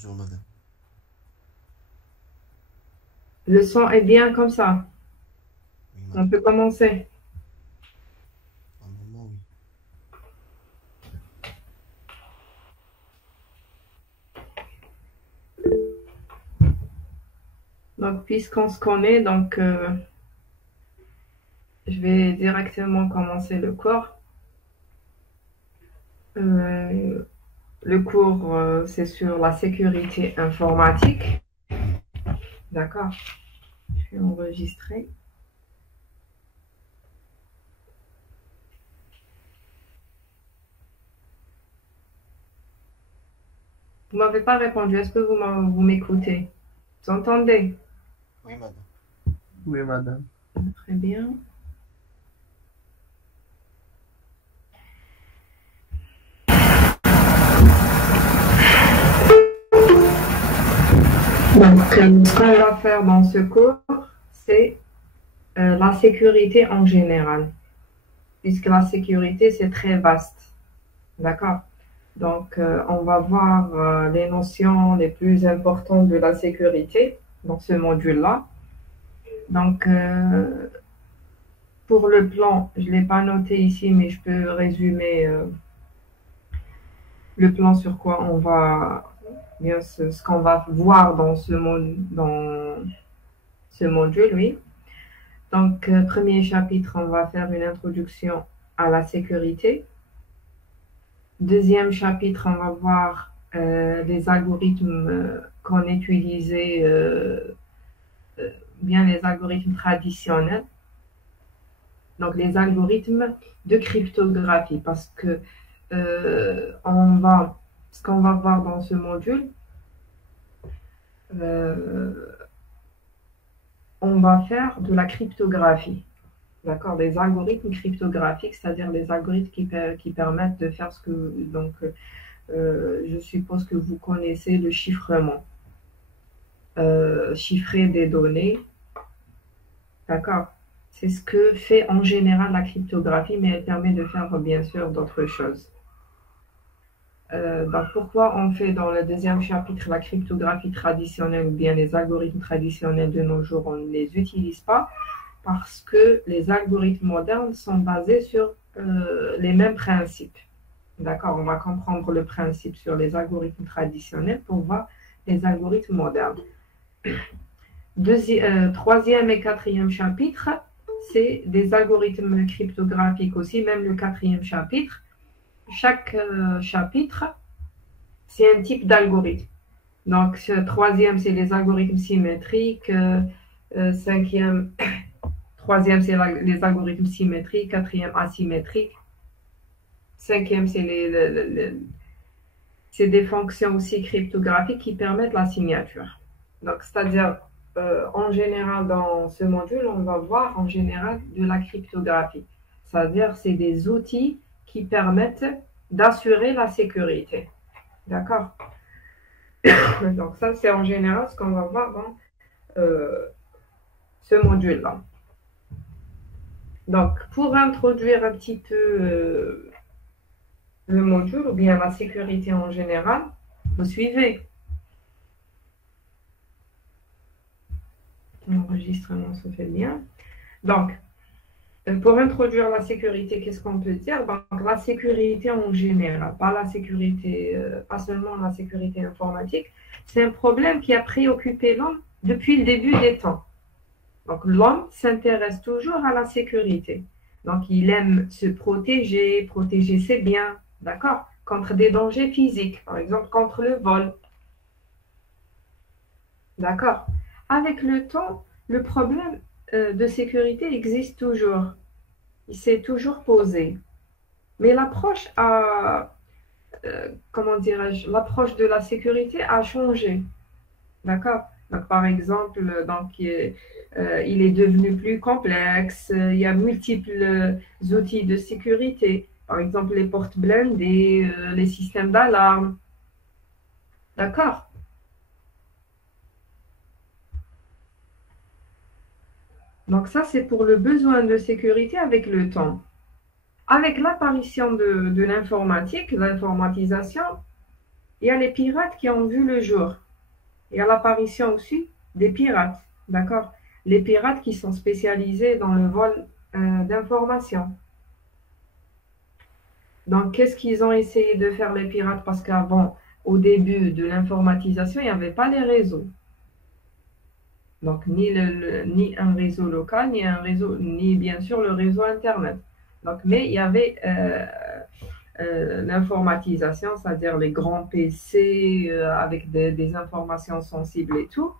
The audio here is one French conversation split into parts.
Bonjour madame. Le son est bien comme ça. Oui On madame. peut commencer. Un moment, oui. Donc, puisqu'on se connaît, je vais directement commencer le cours. Euh, le cours, c'est sur la sécurité informatique. D'accord. Je vais enregistrer. Vous m'avez pas répondu. Est-ce que vous m'écoutez? Vous entendez? Oui madame. Oui, madame. Très bien. Donc, ce qu'on va faire dans ce cours, c'est la sécurité en général, puisque la sécurité, c'est très vaste. D'accord? Donc, on va voir les notions les plus importantes de la sécurité dans ce module-là. Donc, pour le plan, je ne l'ai pas noté ici, mais je peux résumer le plan sur quoi on va, bien ce qu'on va voir dans ce module, oui. Donc, premier chapitre, on va faire une introduction à la sécurité. Deuxième chapitre, on va voir les algorithmes qu'on utilisait, bien les algorithmes traditionnels. Donc, les algorithmes de cryptographie, parce que ce qu'on va voir dans ce module, euh, on va faire de la cryptographie. D'accord, des algorithmes cryptographiques, c'est-à-dire des algorithmes qui permettent de faire ce que, donc, je suppose que vous connaissez le chiffrement, chiffrer des données, d'accord. C'est ce que fait en général la cryptographie, mais elle permet de faire bien sûr d'autres choses. Donc pourquoi on fait dans le deuxième chapitre la cryptographie traditionnelle ou bien les algorithmes traditionnels de nos jours, on ne les utilise pas parce que les algorithmes modernes sont basés sur les mêmes principes. D'accord, on va comprendre le principe sur les algorithmes traditionnels pour voir les algorithmes modernes. Troisième et quatrième chapitre, c'est des algorithmes cryptographiques aussi, même le quatrième chapitre. Chaque chapitre, c'est un type d'algorithme. Donc, troisième, c'est les algorithmes symétriques. Cinquième, troisième, c'est les algorithmes symétriques. Quatrième, asymétriques. Cinquième, c'est des fonctions aussi cryptographiques qui permettent la signature. Donc, c'est-à-dire, en général, dans ce module, on va voir en général de la cryptographie. C'est-à-dire, c'est des outils qui permettent d'assurer la sécurité. D'accord? Donc, ça, c'est en général ce qu'on va voir dans ce module-là. Donc, pour introduire un petit peu le module ou bien la sécurité en général, vous suivez. L'enregistrement se fait bien. Donc, pour introduire la sécurité, qu'est-ce qu'on peut dire? Donc, la sécurité en général, pas la sécurité, pas seulement la sécurité informatique, c'est un problème qui a préoccupé l'homme depuis le début des temps. Donc, l'homme s'intéresse toujours à la sécurité. Donc, il aime se protéger, protéger ses biens, d'accord? Contre des dangers physiques, par exemple contre le vol, d'accord? Avec le temps, le problème de sécurité existe toujours. Il s'est toujours posé. Mais comment dirais-je, l'approche de la sécurité a changé. D'accord? Donc, par exemple, il est devenu plus complexe. Il y a multiples outils de sécurité. Par exemple, les portes blindées, les systèmes d'alarme. D'accord? Donc, ça, c'est pour le besoin de sécurité avec le temps. Avec l'apparition de l'informatique, l'informatisation, il y a les pirates qui ont vu le jour. Il y a l'apparition aussi des pirates, d'accord? Les pirates qui sont spécialisés dans le vol d'informations. Donc, qu'est-ce qu'ils ont essayé de faire les pirates? Parce qu'avant, au début de l'informatisation, il n'y avait pas les réseaux. Donc, ni un réseau local, ni un réseau, ni bien sûr le réseau Internet. Donc, mais il y avait l'informatisation, c'est-à-dire les grands PC avec des informations sensibles et tout.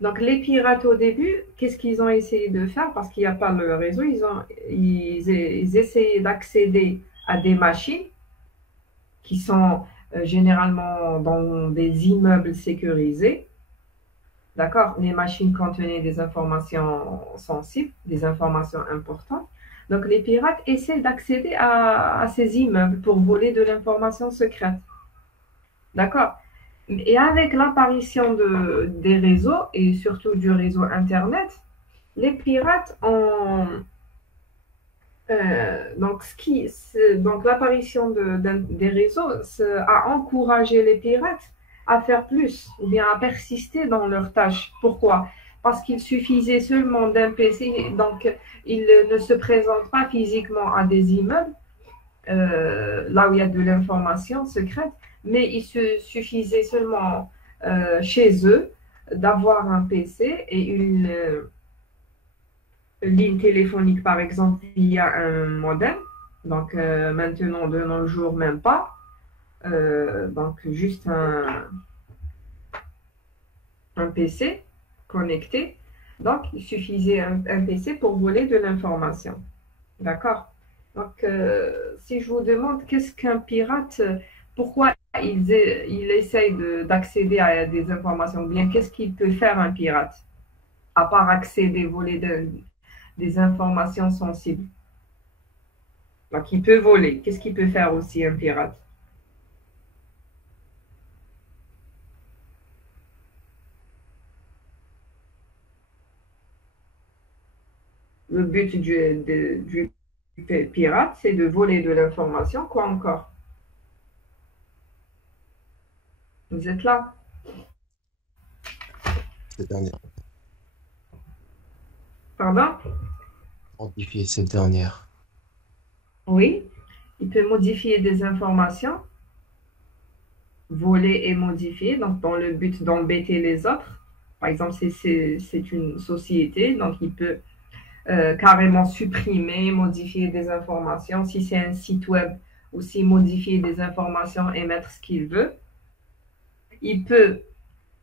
Donc, les pirates au début, qu'est-ce qu'ils ont essayé de faire? Parce qu'il n'y a pas le réseau, ils essayaient d'accéder à des machines qui sont généralement dans des immeubles sécurisés. D'accord? Les machines contenaient des informations sensibles, des informations importantes. Donc, les pirates essaient d'accéder à ces immeubles pour voler de l'information secrète. D'accord? Et avec l'apparition des réseaux et surtout du réseau Internet, les pirates ont. Donc, l'apparition des réseaux a encouragé les pirates à faire plus ou bien à persister dans leurs tâches. Pourquoi? Parce qu'il suffisait seulement d'un PC, donc ils ne se présentent pas physiquement à des immeubles, là où il y a de l'information secrète, mais il suffisait seulement chez eux d'avoir un PC et une ligne téléphonique, par exemple, il y a un modem. Donc maintenant, de nos jours, même pas. Donc juste un PC connecté. Donc il suffisait un PC pour voler de l'information. D'accord? Donc si je vous demande qu'est-ce qu'un pirate, pourquoi il essaye d'accéder à des informations, bien qu'est-ce qu'il peut faire un pirate, à part accéder, voler des informations sensibles. Donc, il peut voler. Qu'est-ce qu'il peut faire aussi un pirate? Le but du pirate, c'est de voler de l'information. Quoi encore? Vous êtes là? Cette dernière. Pardon? Modifier cette dernière. Oui. Il peut modifier des informations, voler et modifier, donc dans le but d'embêter les autres. Par exemple, c'est une société, donc il peut carrément supprimer, modifier des informations. Si c'est un site web, aussi modifier des informations et mettre ce qu'il veut. Il peut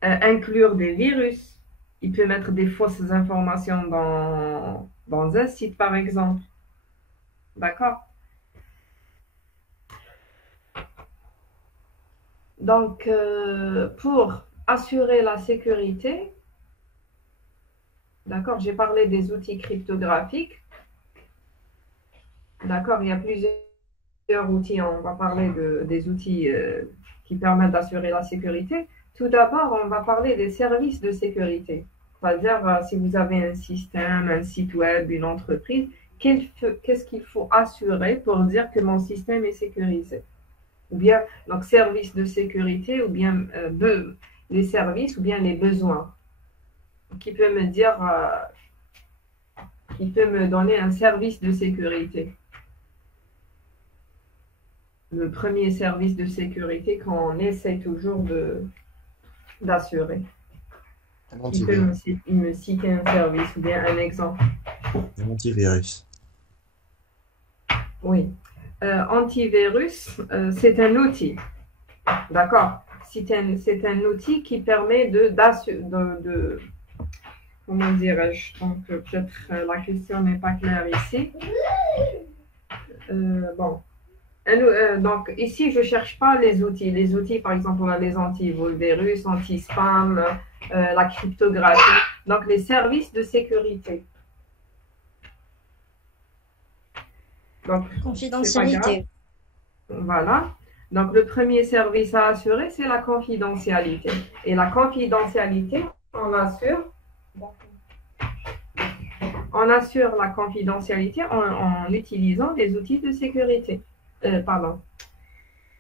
inclure des virus. Il peut mettre des fausses informations dans un site, par exemple. D'accord? Donc, pour assurer la sécurité, d'accord, j'ai parlé des outils cryptographiques. D'accord, il y a plusieurs outils. On va parler des outils qui permettent d'assurer la sécurité. Tout d'abord, on va parler des services de sécurité. C'est-à-dire, si vous avez un système, un site web, une entreprise, qu'est-ce qu'il faut assurer pour dire que mon système est sécurisé? Ou bien, donc, services de sécurité, ou bien les services, ou bien les besoins. Qui peut me dire, qui peut me donner un service de sécurité? Le premier service de sécurité qu'on essaie toujours d'assurer. Un Il peut antivirus. me citer un service ou bien un exemple. Un antivirus. Oui. Antivirus, c'est un outil. D'accord? C'est un outil qui permet comment dirais-je? Donc, peut-être la question n'est pas claire ici. Bon. Donc, ici, je ne cherche pas les outils. Les outils, par exemple, on a les antivirus, anti-spam, la cryptographie. Donc, les services de sécurité. Donc, c'est pas grave. Confidentialité. Voilà. Donc, le premier service à assurer, c'est la confidentialité. Et la confidentialité, on assure la confidentialité en utilisant des outils de sécurité. Pardon.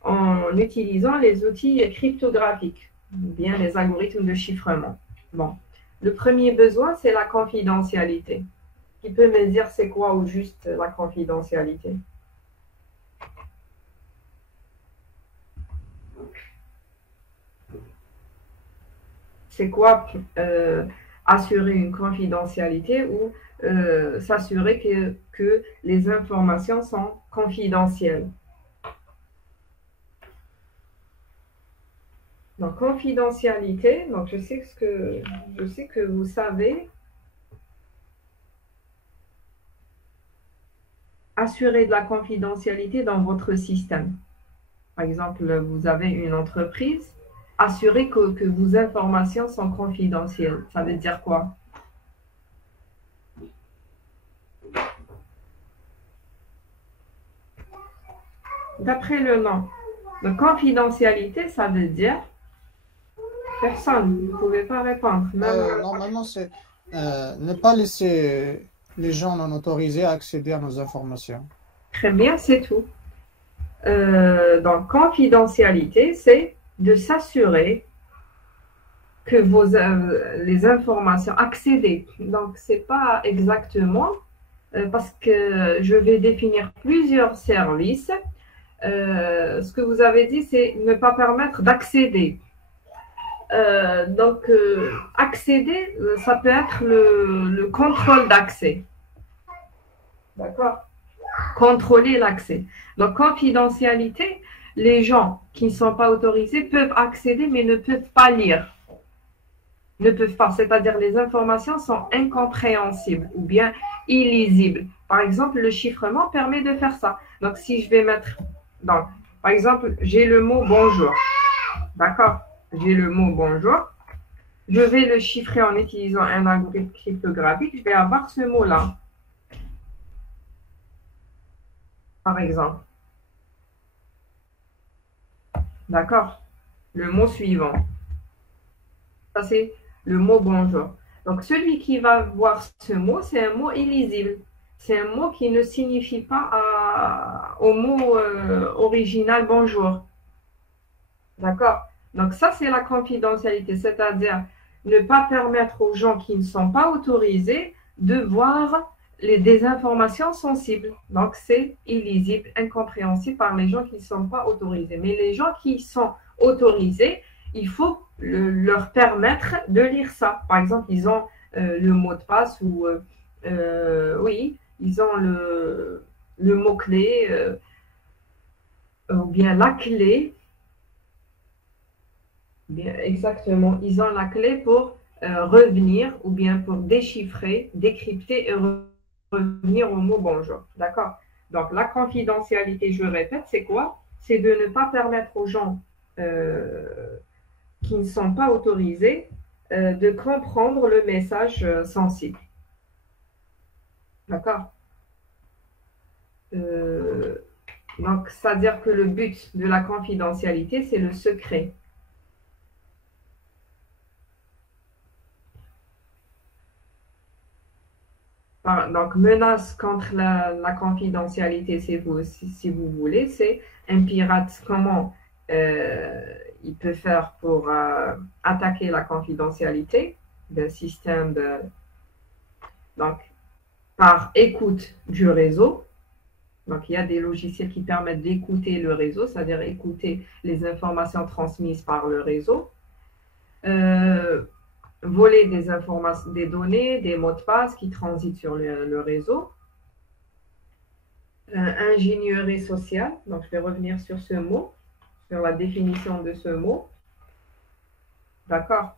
en utilisant les outils cryptographiques, ou bien les algorithmes de chiffrement. Bon. Le premier besoin, c'est la confidentialité. Qui peut me dire c'est quoi au juste la confidentialité? C'est quoi assurer une confidentialité ou s'assurer que les informations sont confidentielles? Donc, confidentialité, donc je sais que vous savez assurer de la confidentialité dans votre système. Par exemple, vous avez une entreprise, assurez que vos informations sont confidentielles. Ça veut dire quoi? D'après le nom. Donc, confidentialité, ça veut dire personne. Vous ne pouvez pas répondre. Normalement, c'est ne pas laisser les gens non autorisés à accéder à nos informations. Très bien, c'est tout. Donc, confidentialité, c'est de s'assurer que les informations accéder. Donc, c'est pas exactement parce que je vais définir plusieurs services. Ce que vous avez dit, c'est ne pas permettre d'accéder. Donc, accéder, ça peut être le contrôle d'accès. D'accord? Contrôler l'accès. Donc, confidentialité, les gens qui ne sont pas autorisés peuvent accéder, mais ne peuvent pas lire. Ne peuvent pas, c'est-à-dire les informations sont incompréhensibles ou bien illisibles. Par exemple, le chiffrement permet de faire ça. Donc, si je vais mettre, donc, par exemple, j'ai le mot bonjour. D'accord? J'ai le mot bonjour. Je vais le chiffrer en utilisant un algorithme cryptographique. Je vais avoir ce mot-là. Par exemple. D'accord? Le mot suivant. Ça, c'est le mot bonjour. Donc, celui qui va voir ce mot, c'est un mot illisible. C'est un mot qui ne signifie pas au mot original bonjour. D'accord? Donc, ça, c'est la confidentialité, c'est-à-dire ne pas permettre aux gens qui ne sont pas autorisés de voir des informations sensibles. Donc, c'est illisible, incompréhensible par les gens qui ne sont pas autorisés. Mais les gens qui sont autorisés, il faut leur permettre de lire ça. Par exemple, ils ont le mot de passe ou, oui, ils ont le mot-clé ou bien la clé. Bien, exactement. Ils ont la clé pour revenir ou bien pour déchiffrer, décrypter et revenir au mot bonjour. D'accord? Donc, la confidentialité, je répète, c'est quoi? C'est de ne pas permettre aux gens qui ne sont pas autorisés de comprendre le message sensible. D'accord? Donc, c'est-à-dire que le but de la confidentialité, c'est le secret. Donc, menace contre la confidentialité, si vous voulez, c'est un pirate, comment il peut faire pour attaquer la confidentialité d'un système donc, par écoute du réseau. Donc, il y a des logiciels qui permettent d'écouter le réseau, c'est-à-dire écouter les informations transmises par le réseau. Voler des informations, des données, des mots de passe qui transitent sur le réseau. Ingénierie sociale, donc je vais revenir sur ce mot, sur la définition de ce mot. D'accord?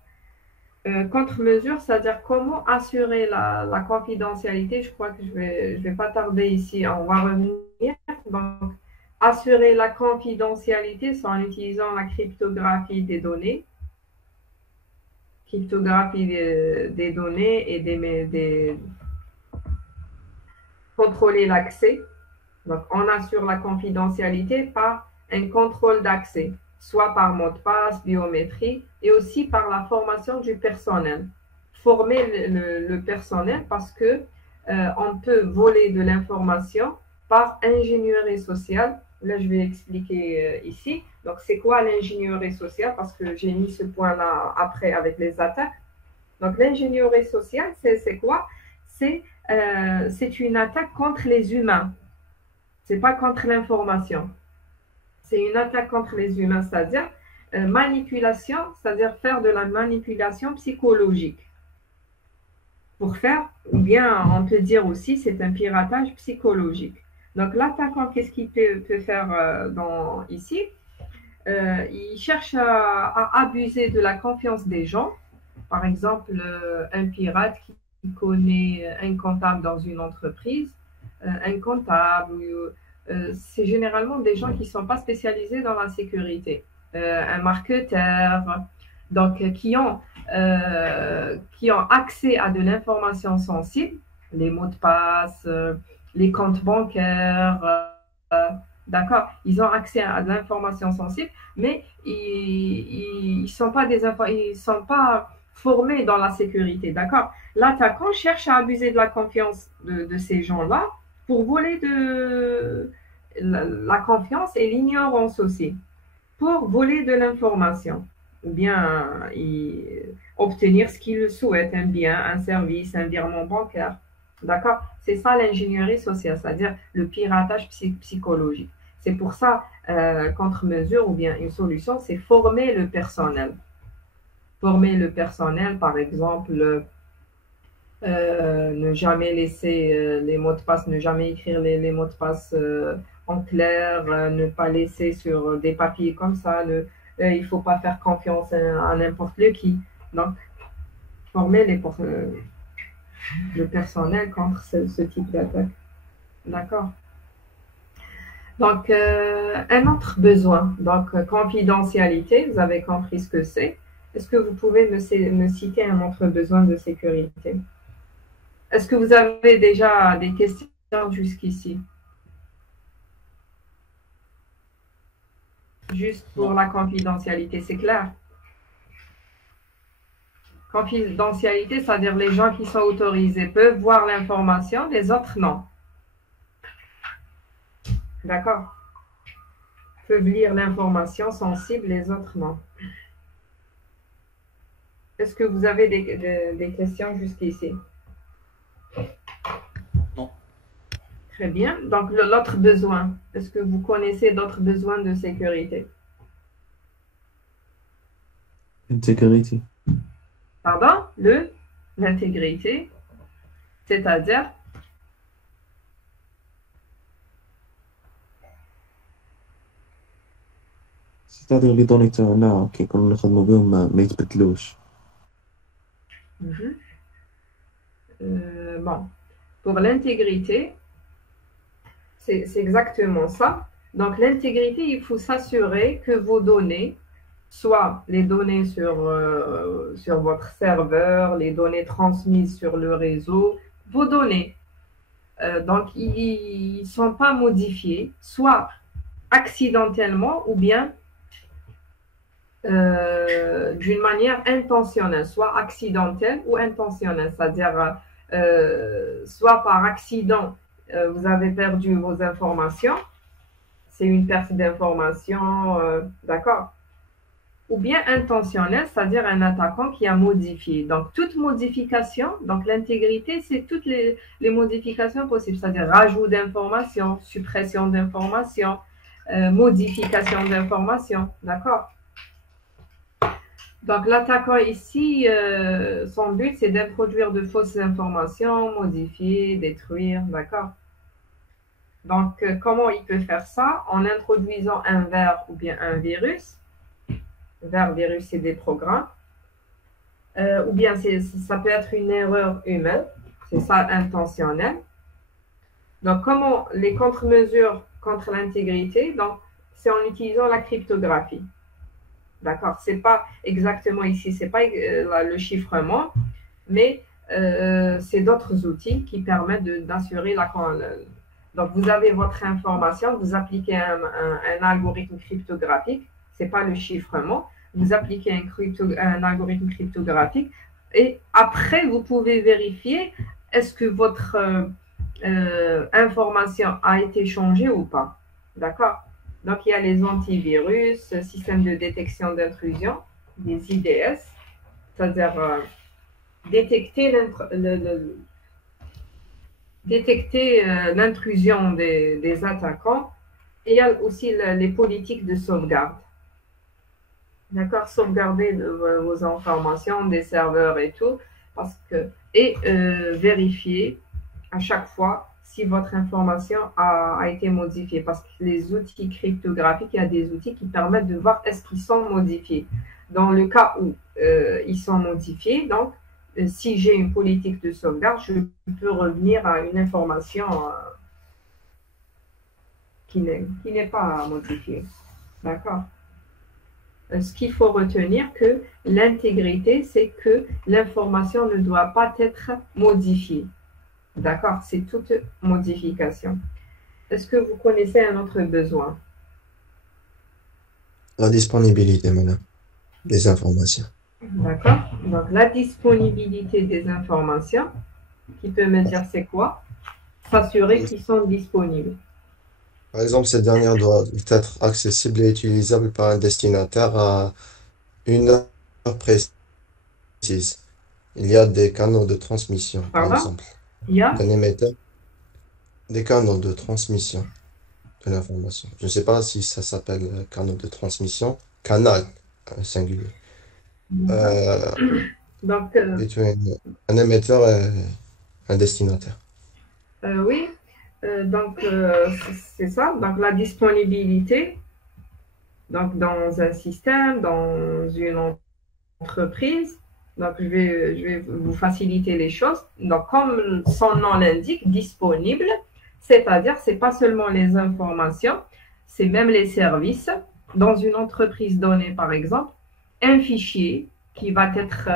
Contre-mesure, c'est-à-dire comment assurer la confidentialité. Je crois que je vais pas tarder ici, on va revenir. Donc, assurer la confidentialité, c'est en utilisant la cryptographie des données. Cryptographie des données et contrôler l'accès. Donc, on assure la confidentialité par un contrôle d'accès, soit par mot de passe, biométrie, et aussi par la formation du personnel. Former le personnel parce que on peut voler de l'information par ingénierie sociale Là, je vais expliquer ici. Donc, c'est quoi l'ingénierie sociale? Parce que j'ai mis ce point-là après avec les attaques. Donc, l'ingénierie sociale, c'est quoi? C'est une attaque contre les humains. C'est pas contre l'information. C'est une attaque contre les humains, c'est-à-dire manipulation, c'est-à-dire faire de la manipulation psychologique. Pour faire, ou bien on peut dire aussi, c'est un piratage psychologique. Donc, l'attaquant, qu'est-ce qu'il peut faire ici? Il cherche à abuser de la confiance des gens. Par exemple, un pirate qui connaît un comptable dans une entreprise, un comptable, c'est généralement des gens qui ne sont pas spécialisés dans la sécurité. Un marketeur, donc qui ont accès à de l'information sensible, les mots de passe, les comptes bancaires, d'accord, ils ont accès à de l'information sensible, mais ils sont pas formés dans la sécurité, d'accord. L'attaquant cherche à abuser de la confiance de ces gens-là pour voler de la confiance et l'ignorance aussi, pour voler de l'information, ou bien obtenir ce qu'il souhaite, un bien, un service, un virement bancaire. D'accord? C'est ça l'ingénierie sociale, c'est-à-dire le piratage psychologique. C'est pour ça, contre-mesure ou bien une solution, c'est former le personnel. Former le personnel, par exemple, ne jamais laisser les mots de passe, ne jamais écrire les mots de passe en clair, ne pas laisser sur des papiers comme ça, il ne faut pas faire confiance à n'importe qui. Donc, former le personnel contre ce type d'attaque. D'accord? Donc, un autre besoin, donc confidentialité, vous avez compris ce que c'est. Est-ce que vous pouvez me citer un autre besoin de sécurité? Est-ce que vous avez déjà des questions jusqu'ici? Juste pour la confidentialité, c'est clair? Confidentialité, c'est-à-dire les gens qui sont autorisés peuvent voir l'information, les autres non. D'accord? Peuvent lire l'information sensible, les autres non. Est-ce que vous avez des questions jusqu'ici? Non. Très bien. Donc, l'autre besoin, est-ce que vous connaissez d'autres besoins de sécurité? Intégrité. Pardon? L'intégrité, c'est-à-dire? C'est-à-dire les données تاعنا كي نكونوا نخدموا بهم ما يتبدلوش. Bon, pour l'intégrité, c'est exactement ça. Donc, l'intégrité, il faut s'assurer que vos données, soit les données sur votre serveur, les données transmises sur le réseau, vos données, donc, ils ne sont pas modifiés, soit accidentellement ou bien d'une manière intentionnelle, soit accidentelle ou intentionnelle, c'est-à-dire soit par accident, vous avez perdu vos informations, c'est une perte d'informations, d'accord, ou bien intentionnelle, c'est-à-dire un attaquant qui a modifié. Donc, toute modification, donc l'intégrité, c'est toutes les modifications possibles, c'est-à-dire rajout d'informations, suppression d'informations, modification d'informations, d'accord. Donc, l'attaquant ici, son but, c'est d'introduire de fausses informations, modifier, détruire, d'accord? Donc, comment il peut faire ça? En introduisant un vers ou bien un virus. Vers, virus, c'est des programmes. Ou bien, ça peut être une erreur humaine. C'est ça, intentionnel. Donc, comment les contre-mesures contre l'intégrité? Donc, c'est en utilisant la cryptographie. D'accord, c'est pas exactement ici, c'est pas le chiffrement, mais c'est d'autres outils qui permettent d'assurer donc vous avez votre information, vous appliquez un algorithme cryptographique, c'est pas le chiffrement, vous appliquez un algorithme cryptographique et après vous pouvez vérifier est-ce que votre information a été changée ou pas. D'accord? Donc, il y a les antivirus, systèmes de détection d'intrusion, des IDS, c'est-à-dire détecter l'intrusion des attaquants. Et il y a aussi les politiques de sauvegarde. D'accord, sauvegarder vos informations des serveurs et tout, et vérifier à chaque fois si votre information a été modifiée. Parce que les outils cryptographiques, il y a des outils qui permettent de voir est-ce qu'ils sont modifiés. Dans le cas où ils sont modifiés, donc si j'ai une politique de sauvegarde, je peux revenir à une information qui n'est pas modifiée. D'accord. Ce qu'il faut retenir, que l'intégrité, c'est que l'information ne doit pas être modifiée. D'accord? C'est toute modification. Est-ce que vous connaissez un autre besoin? La disponibilité, madame, des informations. D'accord? Donc, la disponibilité des informations, qui peut me dire c'est quoi? S'assurer qu'ils sont disponibles. Par exemple, ces dernières doivent être accessibles et utilisables par un destinataire à une heure précise. Il y a des canaux de transmission, par Pardon? exemple, Il y a d'un émetteur, des canaux de transmission de l'information. Je ne sais pas si ça s'appelle canal de transmission, canal singulier, euh, donc, between un émetteur et un destinataire. oui, donc c'est ça. Donc, la disponibilité, donc dans un système, dans une entreprise. Donc, je vais vous faciliter les choses. Donc, comme son nom l'indique, disponible, c'est-à-dire, c'est pas seulement les informations, c'est même les services. Dans une entreprise donnée, par exemple, un fichier qui va être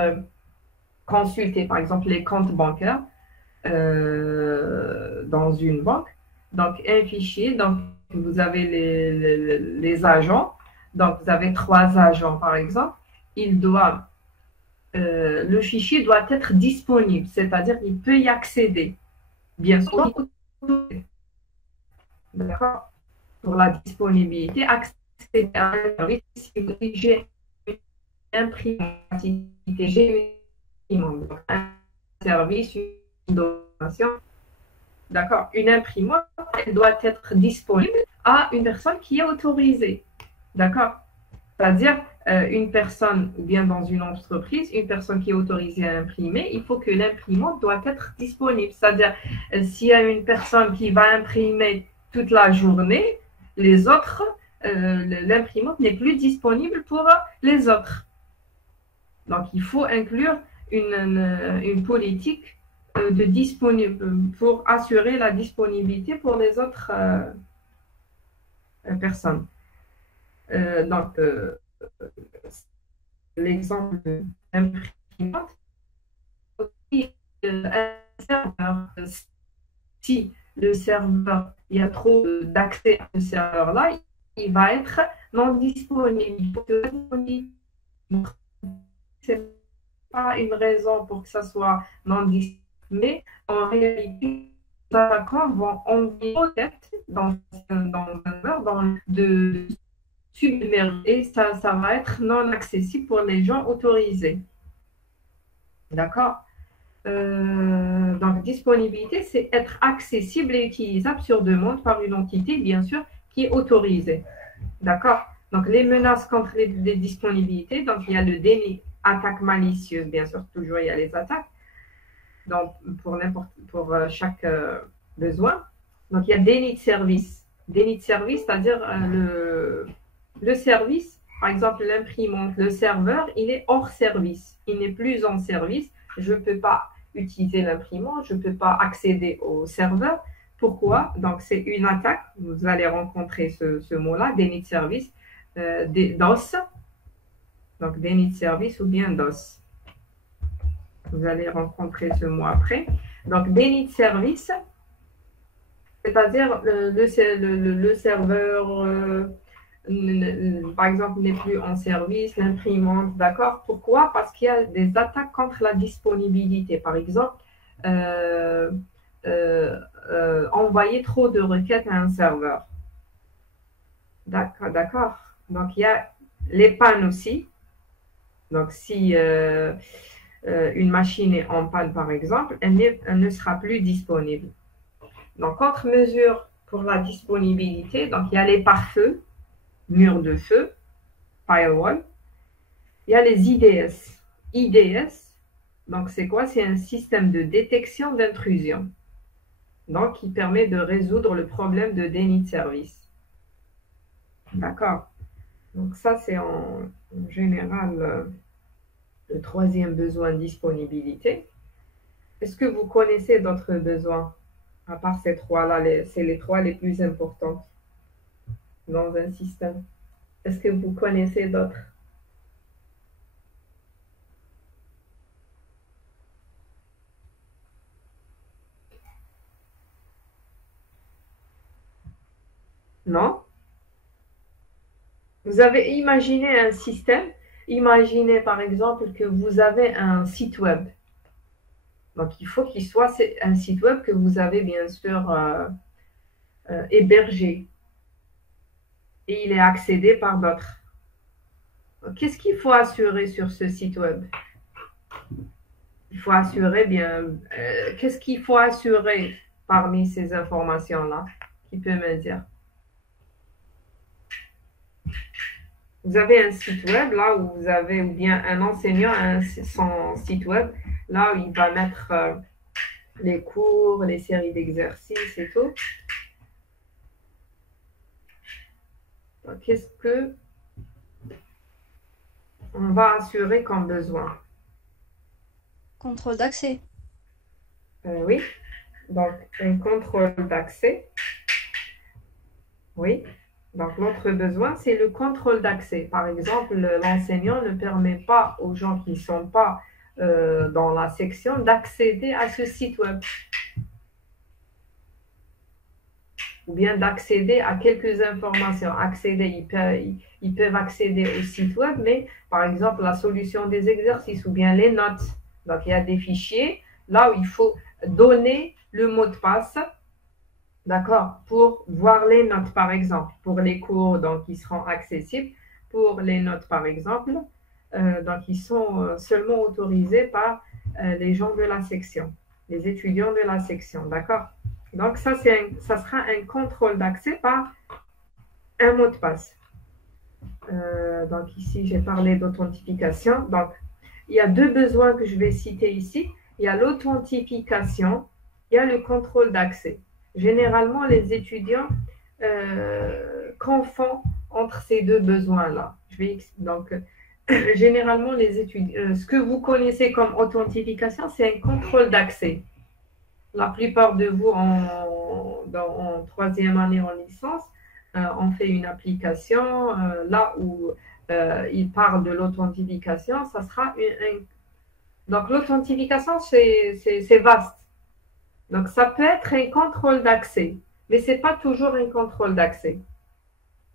consulté, par exemple, les comptes bancaires dans une banque. Donc, un fichier, donc vous avez les agents. Donc, vous avez 3 agents, par exemple. Le fichier doit être disponible, c'est-à-dire qu'il peut y accéder. Bien sûr, d'accord, pour la disponibilité, accéder à un service, si j'ai une imprimante, j'ai un service, une donation, d'accord, une imprimante, elle doit être disponible à une personne qui est autorisée, d'accord, c'est-à-dire une personne, ou bien dans une entreprise, une personne qui est autorisée à imprimer, il faut que l'imprimante doit être disponible. C'est-à-dire, s'il y a une personne qui va imprimer toute la journée, les autres, l'imprimante n'est plus disponible pour les autres. Donc, il faut inclure une politique de disponible pour assurer la disponibilité pour les autres personnes. Donc, l'exemple d'imprimante, un serveur, si le serveur, il y a trop d'accès à ce serveur-là, il va être non disponible. Ce n'est pas une raison pour que ça soit non disponible, mais en réalité, les attaquants vont envoyer dans un serveur de submergé, ça va être non accessible pour les gens autorisés. D'accord? Donc, disponibilité, c'est être accessible et utilisable sur demande par une entité, bien sûr, qui est autorisée. D'accord? Donc, les menaces contre les disponibilités, donc il y a le déni, attaque malicieuse, bien sûr, toujours il y a les attaques, donc pour chaque besoin. Donc, il y a déni de service. Déni de service, c'est-à-dire le service, par exemple l'imprimante, le serveur, il est hors service. Il n'est plus en service. Je ne peux pas utiliser l'imprimante, je ne peux pas accéder au serveur. Pourquoi? Donc, c'est une attaque. Vous allez rencontrer ce mot-là, déni de service, DOS. Donc, déni de service ou bien DOS. Vous allez rencontrer ce mot après. Donc, déni de service, c'est-à-dire le serveur... par exemple, n'est plus en service, l'imprimante, d'accord? Pourquoi? Parce qu'il y a des attaques contre la disponibilité. Par exemple, envoyer trop de requêtes à un serveur. D'accord, d'accord. Donc, il y a les pannes aussi. Donc, si une machine est en panne, par exemple, elle ne sera plus disponible. Donc, contre mesure pour la disponibilité, donc il y a les pare-feux, murs de feu, firewall. Il y a les IDS. IDS, donc c'est quoi? C'est un système de détection d'intrusion. Donc, qui permet de résoudre le problème de déni de service. D'accord. Donc, ça, c'est en général le troisième besoin, disponibilité. Est-ce que vous connaissez d'autres besoins? À part ces trois-là, c'est les trois les plus importants dans un système. Est-ce que vous connaissez d'autres? Non? Vous avez imaginé un système. Imaginez par exemple que vous avez un site web. Donc, il faut qu'il soit un site web que vous avez bien sûr hébergé et il est accédé par d'autres. Qu'est-ce qu'il faut assurer sur ce site web? Il faut assurer bien. Qu'est-ce qu'il faut assurer parmi ces informations-là? Qui peut me dire? Vous avez un site web là où vous avez, ou bien un enseignant a son site web là où il va mettre les cours, les séries d'exercices et tout. Qu'est-ce que on va assurer comme besoin? Contrôle d'accès. Oui, donc un contrôle d'accès. Oui, donc l'autre besoin, c'est le contrôle d'accès. Par exemple, l'enseignant ne permet pas aux gens qui ne sont pas dans la section d'accéder à ce site web. Ou bien d'accéder à quelques informations. Ils peuvent accéder au site web, mais par exemple, la solution des exercices ou bien les notes. Donc, il y a des fichiers là où il faut donner le mot de passe, d'accord, pour voir les notes, par exemple. Pour les cours, donc, ils seront accessibles. Pour les notes, par exemple, donc, ils sont seulement autorisés par les gens de la section, les étudiants de la section, d'accord? Donc, ça sera un contrôle d'accès par un mot de passe. Donc, ici, j'ai parlé d'authentification. Donc, il y a deux besoins que je vais citer ici. Il y a l'authentification, il y a le contrôle d'accès. Généralement, les étudiants confondent entre ces deux besoins-là. Donc, généralement, les étudiants, ce que vous connaissez comme authentification, c'est un contrôle d'accès. La plupart de vous en troisième année en licence, on fait une application là où il parle de l'authentification. Ça sera donc l'authentification, c'est vaste. Donc ça peut être un contrôle d'accès, mais ce n'est pas toujours un contrôle d'accès.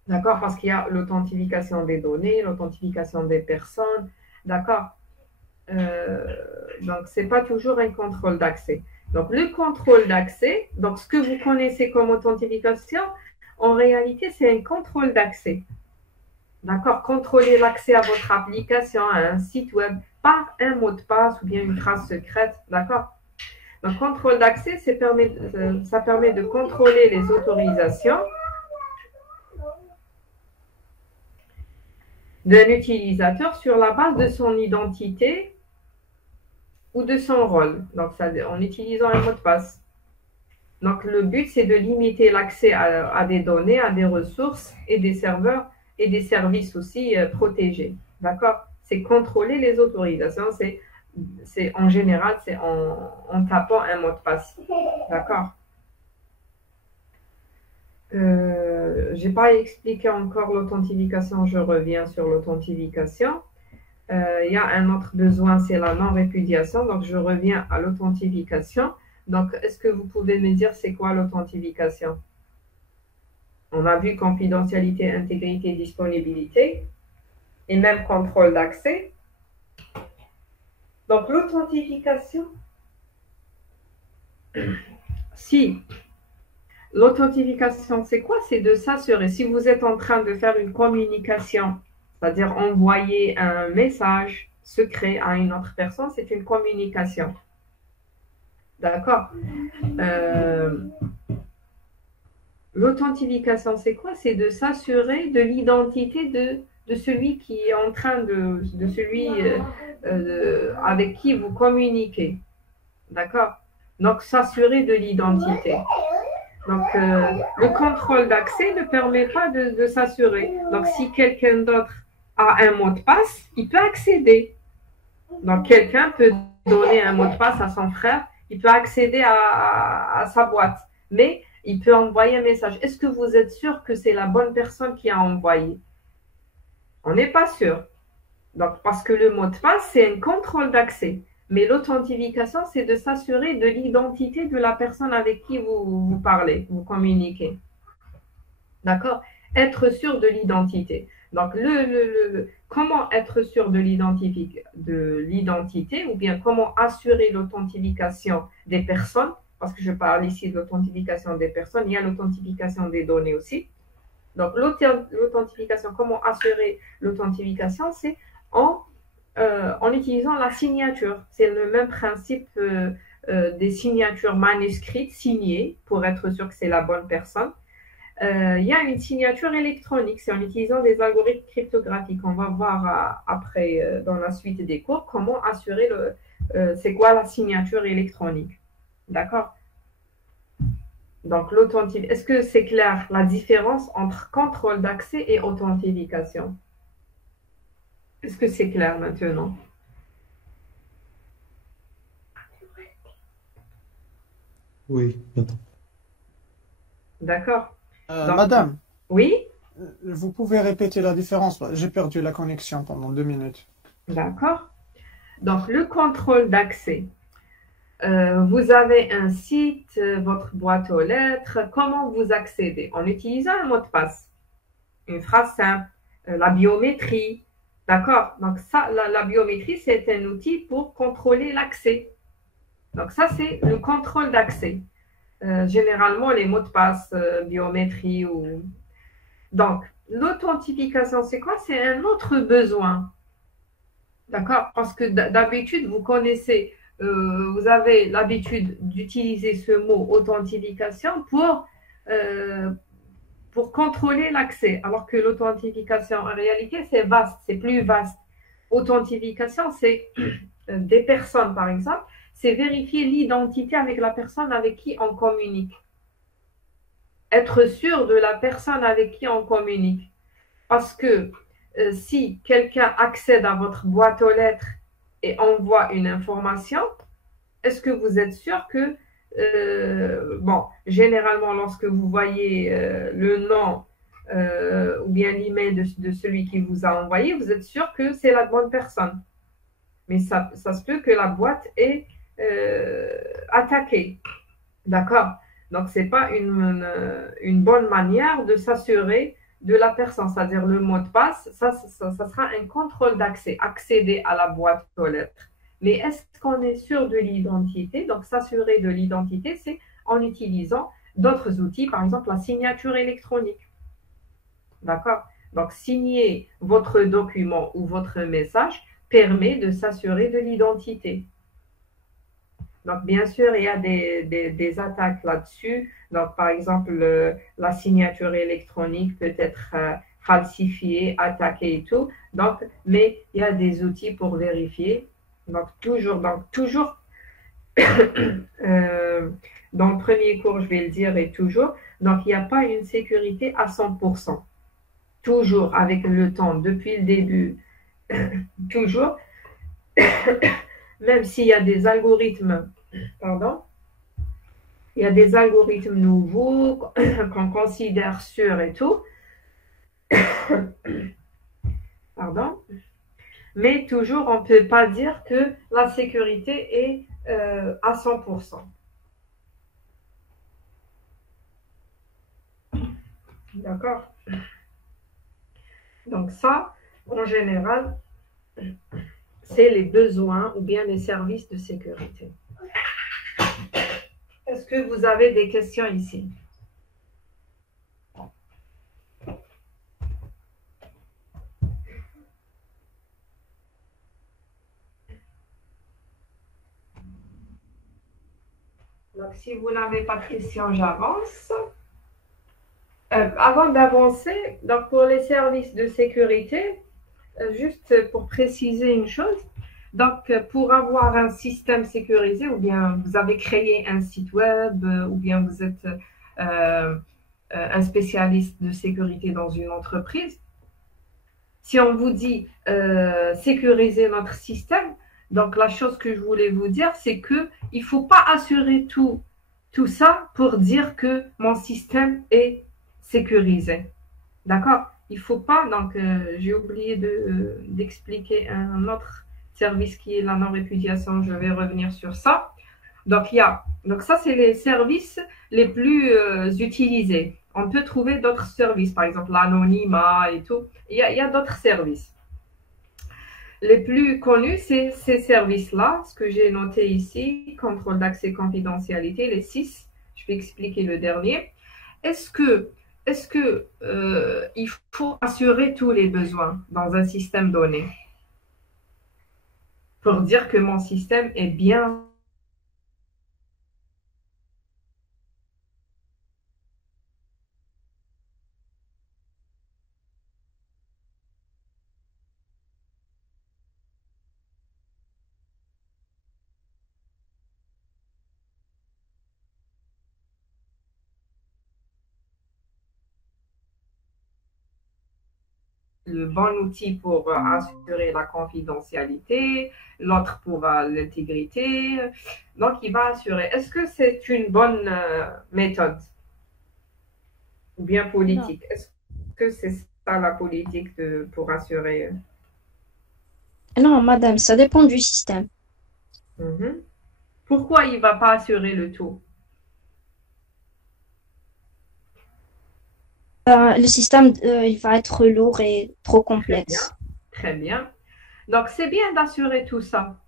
D'accord? Parce qu'il y a l'authentification des données, l'authentification des personnes. D'accord? Donc, ce n'est pas toujours un contrôle d'accès. Donc, le contrôle d'accès, donc ce que vous connaissez comme authentification, en réalité, c'est un contrôle d'accès. D'accord? Contrôler l'accès à votre application, à un site web, par un mot de passe ou bien une trace secrète. D'accord? Donc, contrôle d'accès, ça permet de contrôler les autorisations d'un utilisateur sur la base de son identité ou de son rôle, donc ça, en utilisant un mot de passe. Donc le but, c'est de limiter l'accès à des données, à des ressources et des serveurs et des services aussi protégés. D'accord? C'est contrôler les autorisations, en général, c'est en tapant un mot de passe. D'accord? Je n'ai pas expliqué encore l'authentification, je reviens sur l'authentification. Il y a un autre besoin, c'est la non-répudiation. Donc, je reviens à l'authentification. Donc, est-ce que vous pouvez me dire c'est quoi l'authentification? On a vu confidentialité, intégrité, disponibilité et même contrôle d'accès. Donc, l'authentification, si L'authentification, c'est quoi? C'est de s'assurer. Si vous êtes en train de faire une communication, c'est-à-dire envoyer un message secret à une autre personne, c'est une communication. D'accord? L'authentification, c'est quoi? C'est de s'assurer de l'identité de celui qui est en train de celui avec qui vous communiquez. D'accord? Donc, s'assurer de l'identité. Donc, le contrôle d'accès ne permet pas de s'assurer. Donc, si quelqu'un d'autre a un mot de passe, il peut accéder. Donc, quelqu'un peut donner un mot de passe à son frère, il peut accéder à sa boîte, mais il peut envoyer un message. Est-ce que vous êtes sûr que c'est la bonne personne qui a envoyé? On n'est pas sûr. Donc, parce que le mot de passe, c'est un contrôle d'accès. Mais l'authentification, c'est de s'assurer de l'identité de la personne avec qui vous parlez, vous communiquez. D'accord? Être sûr de l'identité. Donc, comment être sûr de l'identité ou bien comment assurer l'authentification des personnes, parce que je parle ici de l'authentification des personnes, il y a l'authentification des données aussi. Donc, l'authentification, comment assurer l'authentification, c'est en utilisant la signature. C'est le même principe des signatures manuscrites signées pour être sûr que c'est la bonne personne. Il y a une signature électronique, c'est en utilisant des algorithmes cryptographiques. On va voir après, dans la suite des cours, comment assurer c'est quoi la signature électronique. D'accord? Donc, l'authentification. Est-ce que c'est clair la différence entre contrôle d'accès et authentification? Est-ce que c'est clair maintenant? Oui, attends. D'accord. Madame, Oui? vous pouvez répéter la différence? J'ai perdu la connexion pendant 2 minutes. D'accord. Donc, le contrôle d'accès. Vous avez un site, votre boîte aux lettres. Comment vous accédez? En utilisant un mot de passe. Une phrase simple. La biométrie. D'accord? Donc, ça, la biométrie, c'est un outil pour contrôler l'accès. Donc, ça, c'est le contrôle d'accès. Généralement, les mots de passe, biométrie ou... Donc, l'authentification, c'est quoi? C'est un autre besoin. D'accord? Parce que d'habitude, vous connaissez, vous avez l'habitude d'utiliser ce mot authentification pour contrôler l'accès, alors que l'authentification, en réalité, c'est vaste, c'est plus vaste. Authentification, c'est des personnes, par exemple, c'est vérifier l'identité avec la personne avec qui on communique. Être sûr de la personne avec qui on communique. Parce que si quelqu'un accède à votre boîte aux lettres et envoie une information, est-ce que vous êtes sûr que, bon, généralement, lorsque vous voyez le nom ou bien l'email de celui qui vous a envoyé, vous êtes sûr que c'est la bonne personne. Mais ça se peut que la boîte est attaquée. D'accord? Donc, ce n'est pas une bonne manière de s'assurer de la personne, c'est-à-dire le mot de passe, ça sera un contrôle d'accès, accéder à la boîte aux lettres. Mais est-ce qu'on est sûr de l'identité? Donc, s'assurer de l'identité, c'est en utilisant d'autres outils, par exemple la signature électronique. D'accord? Donc, signer votre document ou votre message permet de s'assurer de l'identité. Donc, bien sûr, il y a des attaques là-dessus. Donc, par exemple, la signature électronique peut être falsifiée, attaquée et tout. Donc, mais il y a des outils pour vérifier. Donc, toujours dans le premier cours, je vais le dire, et toujours. Donc, il n'y a pas une sécurité à 100%. Toujours, avec le temps, depuis le début, toujours. Même s'il y a des algorithmes, il y a des algorithmes nouveaux qu'on considère sûrs et tout, mais toujours on ne peut pas dire que la sécurité est à 100%. D'accord? Donc ça, en général, c'est les besoins ou bien les services de sécurité. Est-ce que vous avez des questions ici? Donc, si vous n'avez pas de questions, j'avance. Avant d'avancer, donc pour les services de sécurité, juste pour préciser une chose, donc pour avoir un système sécurisé, ou bien vous avez créé un site web, ou bien vous êtes un spécialiste de sécurité dans une entreprise, si on vous dit sécuriser notre système, donc la chose que je voulais vous dire, c'est qu'il ne faut pas assurer tout ça pour dire que mon système est sécurisé. D'accord? Il ne faut pas, donc j'ai oublié d'expliquer un autre service qui est la non-répudiation, je vais revenir sur ça. Donc, donc ça, c'est les services les plus utilisés. On peut trouver d'autres services, par exemple l'anonymat et tout. Il y a d'autres services. Les plus connus, c'est ces services-là, ce que j'ai noté ici, contrôle d'accès, confidentialité, les 6. Je vais expliquer le dernier. Est-ce que il faut assurer tous les besoins dans un système donné pour dire que mon système est bien le bon outil pour assurer la confidentialité, l'autre pour l'intégrité. Donc, il va assurer. Est-ce que c'est une bonne méthode ou bien politique? Est-ce que c'est ça la politique pour assurer? Non, madame, ça dépend du système. Pourquoi il ne va pas assurer le tout? Le système, il va être lourd et trop complexe. Très bien. Donc, c'est bien d'assurer tout ça.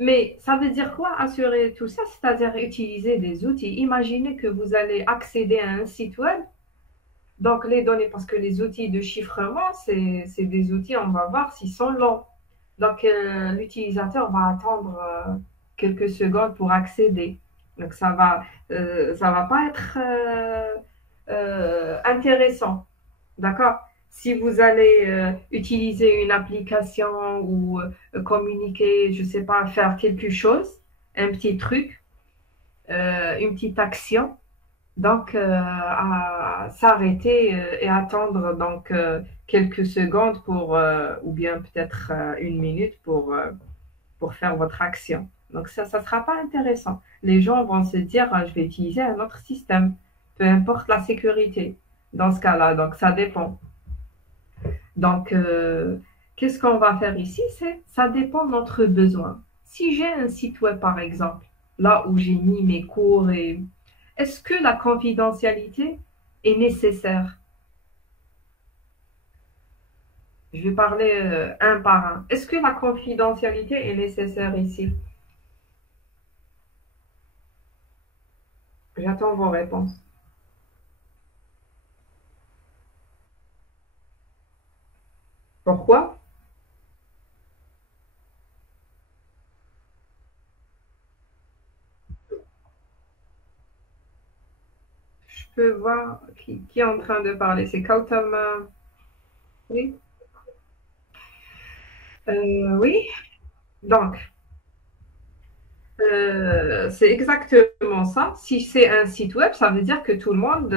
Mais ça veut dire quoi, assurer tout ça? C'est-à-dire utiliser des outils. Imaginez que vous allez accéder à un site web. Donc, les données, parce que les outils de chiffrement, c'est des outils, on va voir s'ils sont longs. Donc, l'utilisateur va attendre quelques secondes pour accéder. Donc, ça va pas être intéressant. D'accord? Si vous allez utiliser une application ou communiquer, je ne sais pas, faire quelque chose, un petit truc, une petite action, donc à s'arrêter et attendre donc quelques secondes pour, ou bien peut-être une minute pour faire votre action. Donc ça ne sera pas intéressant. Les gens vont se dire, je vais utiliser un autre système, peu importe la sécurité dans ce cas-là. Donc ça dépend. Donc, qu'est-ce qu'on va faire ici? Ça dépend de notre besoin. Si j'ai un site web, par exemple, là où j'ai mis mes cours, est-ce que la confidentialité est nécessaire? Je vais parler un par un. Est-ce que la confidentialité est nécessaire ici? J'attends vos réponses. Pourquoi? Je peux voir qui est en train de parler. C'est Kautam. Oui. Oui. Donc, c'est exactement ça. Si c'est un site web, ça veut dire que tout le monde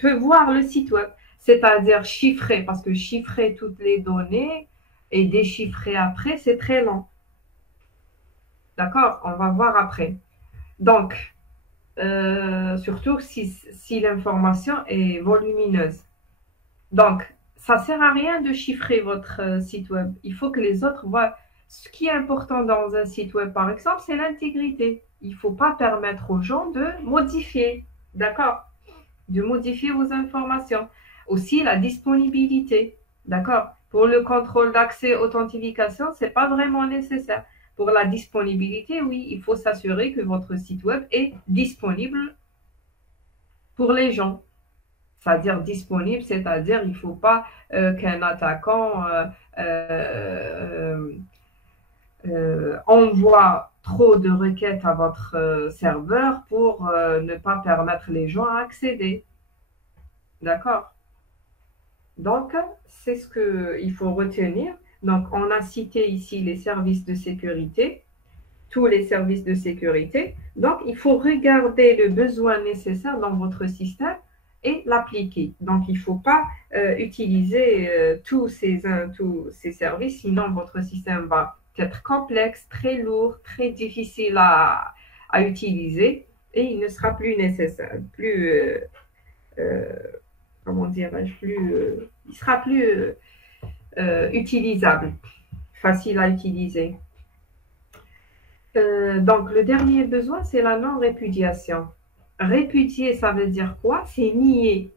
peut voir le site web, c'est-à-dire chiffrer, parce que chiffrer toutes les données et déchiffrer après, c'est très long. D'accord? On va voir après. Donc, surtout si l'information est volumineuse. Donc, ça ne sert à rien de chiffrer votre site web. Il faut que les autres voient. Ce qui est important dans un site web, par exemple, c'est l'intégrité. Il ne faut pas permettre aux gens de modifier, d'accord? De modifier vos informations. Aussi, la disponibilité, d'accord? Pour le contrôle d'accès, authentification, ce n'est pas vraiment nécessaire. Pour la disponibilité, oui, il faut s'assurer que votre site web est disponible pour les gens. C'est-à-dire disponible, c'est-à-dire il ne faut pas qu'un attaquant envoie trop de requêtes à votre serveur pour ne pas permettre les gens à accéder. D'accord? Donc, c'est ce qu'il faut retenir. Donc, on a cité ici les services de sécurité, tous les services de sécurité. Donc, il faut regarder le besoin nécessaire dans votre système et l'appliquer. Donc, il ne faut pas utiliser tous ces services, sinon votre système va être complexe, très lourd, très difficile à utiliser et il ne sera plus nécessaire, comment dirais-je, il sera plus utilisable, facile à utiliser. Donc, le dernier besoin, c'est la non-répudiation. Répudier, ça veut dire quoi? C'est nier.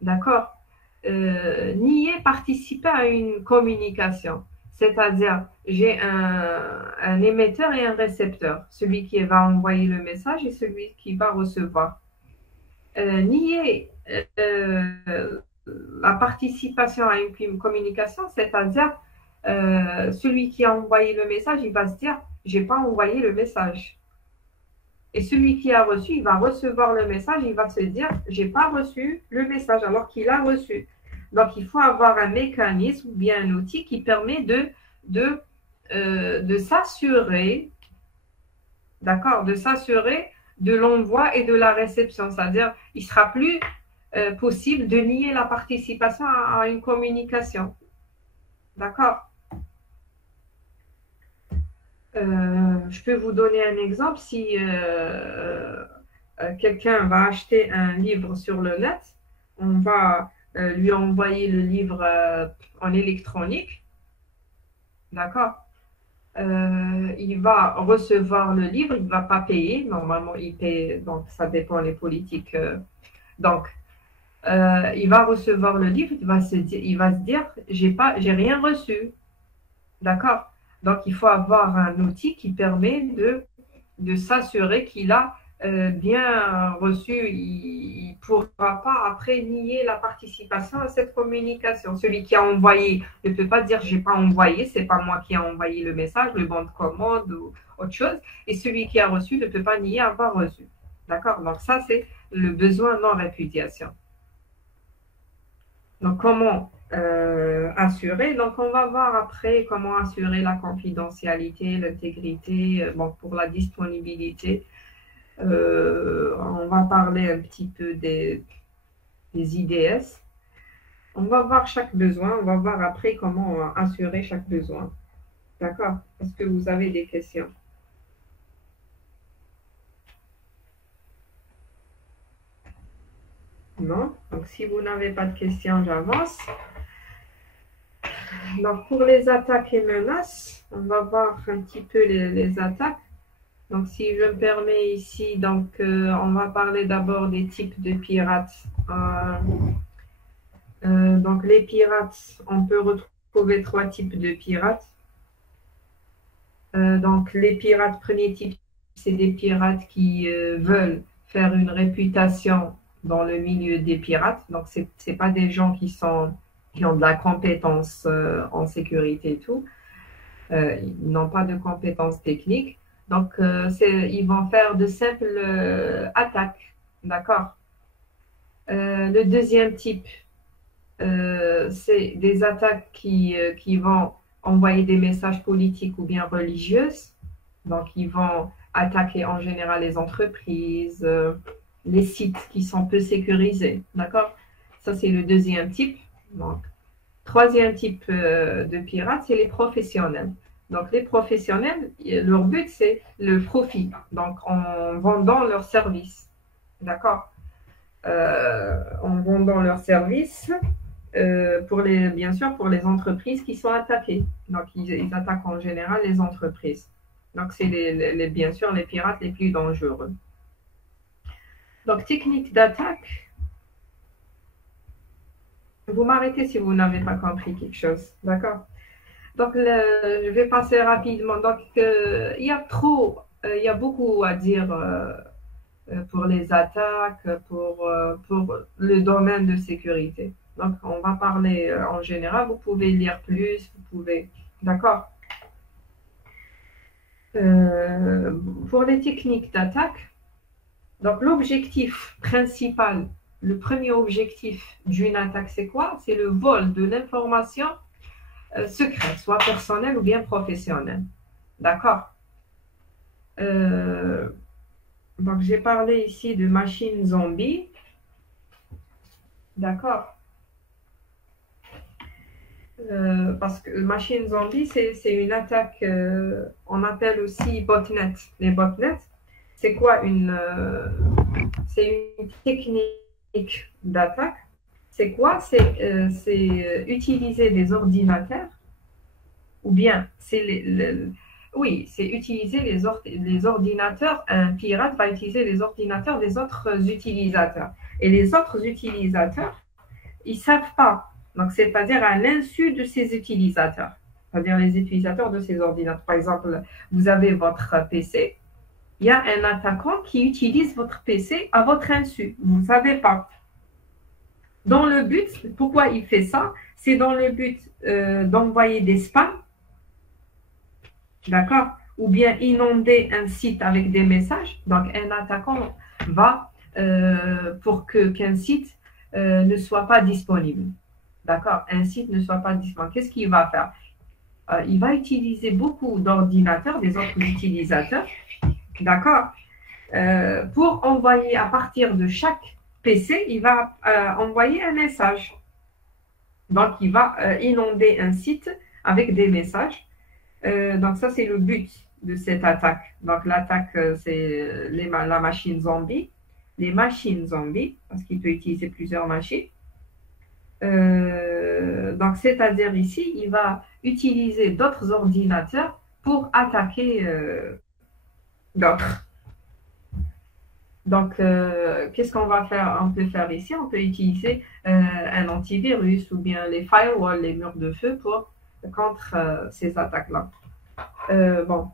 D'accord? Nier, participer à une communication. C'est-à-dire, j'ai un émetteur et un récepteur. Celui qui va envoyer le message et celui qui va recevoir. Nier la participation à une communication, c'est-à-dire celui qui a envoyé le message, il va se dire j'ai pas envoyé le message. Et celui qui a reçu, il va recevoir le message, il va se dire j'ai pas reçu le message alors qu'il a reçu. Donc il faut avoir un mécanisme ou bien un outil qui permet de s'assurer, d'accord, de s'assurer de l'envoi et de la réception. C'est-à-dire il sera plus possible de nier la participation à une communication. D'accord? Je peux vous donner un exemple. Si quelqu'un va acheter un livre sur le net, on va lui envoyer le livre en électronique. D'accord? Il va recevoir le livre, il ne va pas payer. Normalement, il paye, donc ça dépend des politiques. Donc, il va recevoir le livre, il va se dire j'ai rien reçu. D'accord? Donc, il faut avoir un outil qui permet de s'assurer qu'il a bien reçu. Il ne pourra pas après nier la participation à cette communication. Celui qui a envoyé ne peut pas dire j'ai pas envoyé, c'est pas moi qui ai envoyé le message, le bon de commande ou autre chose. Et celui qui a reçu ne peut pas nier avoir reçu. D'accord? Donc, ça, c'est le besoin non-répudiation. Donc, comment assurer? Donc, on va voir après comment assurer la confidentialité, l'intégrité, bon, pour la disponibilité. On va parler un petit peu des IDS. On va voir chaque besoin. On va voir après comment assurer chaque besoin. D'accord? Est-ce que vous avez des questions? Non? Donc, si vous n'avez pas de questions, j'avance. Donc, pour les attaques et menaces, on va voir un petit peu les attaques. Donc, si je me permets ici, donc, on va parler d'abord des types de pirates. Donc, les pirates, on peut retrouver 3 types de pirates. Donc, les pirates, premier type, c'est des pirates qui veulent faire une réputation dans le milieu des pirates. Donc, ce n'est pas des gens qui ont de la compétence en sécurité et tout. Ils n'ont pas de compétences techniques. Donc, ils vont faire de simples attaques. D'accord? Le deuxième type, c'est des attaques qui vont envoyer des messages politiques ou bien religieux. Donc, ils vont attaquer en général les entreprises, les sites qui sont peu sécurisés. D'accord? Ça, c'est le deuxième type. Donc, troisième type de pirates, c'est les professionnels. Donc, les professionnels, leur but, c'est le profit. Donc, en vendant leurs services. D'accord? En vendant leurs services, bien sûr, pour les entreprises qui sont attaquées. Donc, ils attaquent en général les entreprises. Donc, c'est bien sûr les pirates les plus dangereux. Donc, technique d'attaque. Vous m'arrêtez si vous n'avez pas compris quelque chose. D'accord? Donc, je vais passer rapidement. Donc, il y a beaucoup à dire pour les attaques, pour le domaine de sécurité. Donc, on va parler en général. Vous pouvez lire plus, vous pouvez. D'accord? Euh, pour les techniques d'attaque, donc l'objectif principal, le premier objectif d'une attaque, c'est quoi? C'est le vol de l'information secrète, soit personnelle ou bien professionnelle. D'accord? Euh, donc j'ai parlé ici de machine zombie. D'accord? Parce que machine zombie, c'est une attaque, on appelle aussi botnet. Les botnets, c'est quoi c'est une technique d'attaque. C'est quoi? C'est utiliser des ordinateurs, ou bien oui, c'est utiliser les ordinateurs. Un pirate va utiliser les ordinateurs des autres utilisateurs. Et les autres utilisateurs, ils ne savent pas. Donc, c'est-à-dire à l'insu de ces utilisateurs, c'est-à-dire les utilisateurs de ces ordinateurs. Par exemple, vous avez votre PC, il y a un attaquant qui utilise votre PC à votre insu. Vous ne savez pas. Dans le but, pourquoi il fait ça? C'est dans le but d'envoyer des spams, d'accord? Ou bien inonder un site avec des messages. Donc, un attaquant va, pour qu'un site ne soit pas disponible. D'accord? Un site ne soit pas disponible. Qu'est-ce qu'il va faire? Il va utiliser beaucoup d'ordinateurs, des autres utilisateurs, d'accord? Pour envoyer à partir de chaque PC, il va envoyer un message. Donc, il va inonder un site avec des messages. Donc, ça, c'est le but de cette attaque. Donc, l'attaque, c'est la machine zombie. Les machines zombies, parce qu'il peut utiliser plusieurs machines. Donc, c'est-à-dire ici, il va utiliser d'autres ordinateurs pour attaquer d'autres. Donc, qu'est-ce qu'on va faire? On peut faire ici, on peut utiliser un antivirus ou bien les firewalls, les murs de feu contre ces attaques-là. Bon.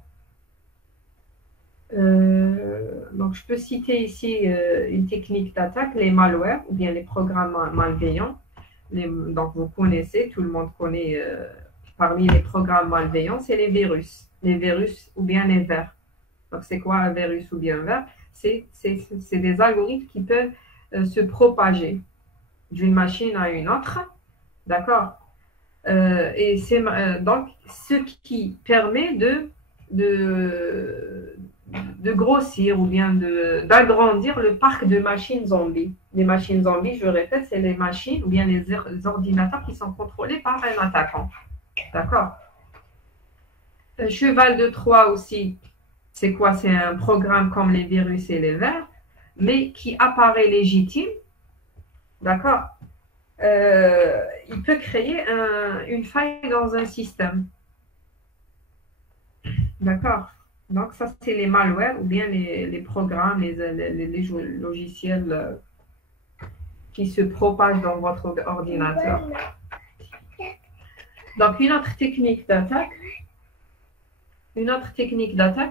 Donc, je peux citer ici une technique d'attaque, les malwares ou bien les programmes malveillants. Donc, vous connaissez, tout le monde connaît parmi les programmes malveillants, c'est les virus. Les virus ou bien les vers. Donc, c'est quoi un virus ou bien un vers? C'est des algorithmes qui peuvent se propager d'une machine à une autre. D'accord? Et c'est donc ce qui permet de grossir ou bien d'agrandir le parc de machines zombies. Les machines zombies, je répète, c'est les machines ou bien les ordinateurs qui sont contrôlés par un attaquant. D'accord? Cheval de Troie aussi, c'est quoi? C'est un programme comme les virus et les vers, mais qui apparaît légitime. D'accord? Il peut créer une faille dans un système. D'accord? Donc, ça, c'est les malwares ou bien les programmes, les logiciels qui se propagent dans votre ordinateur. Donc, une autre technique d'attaque,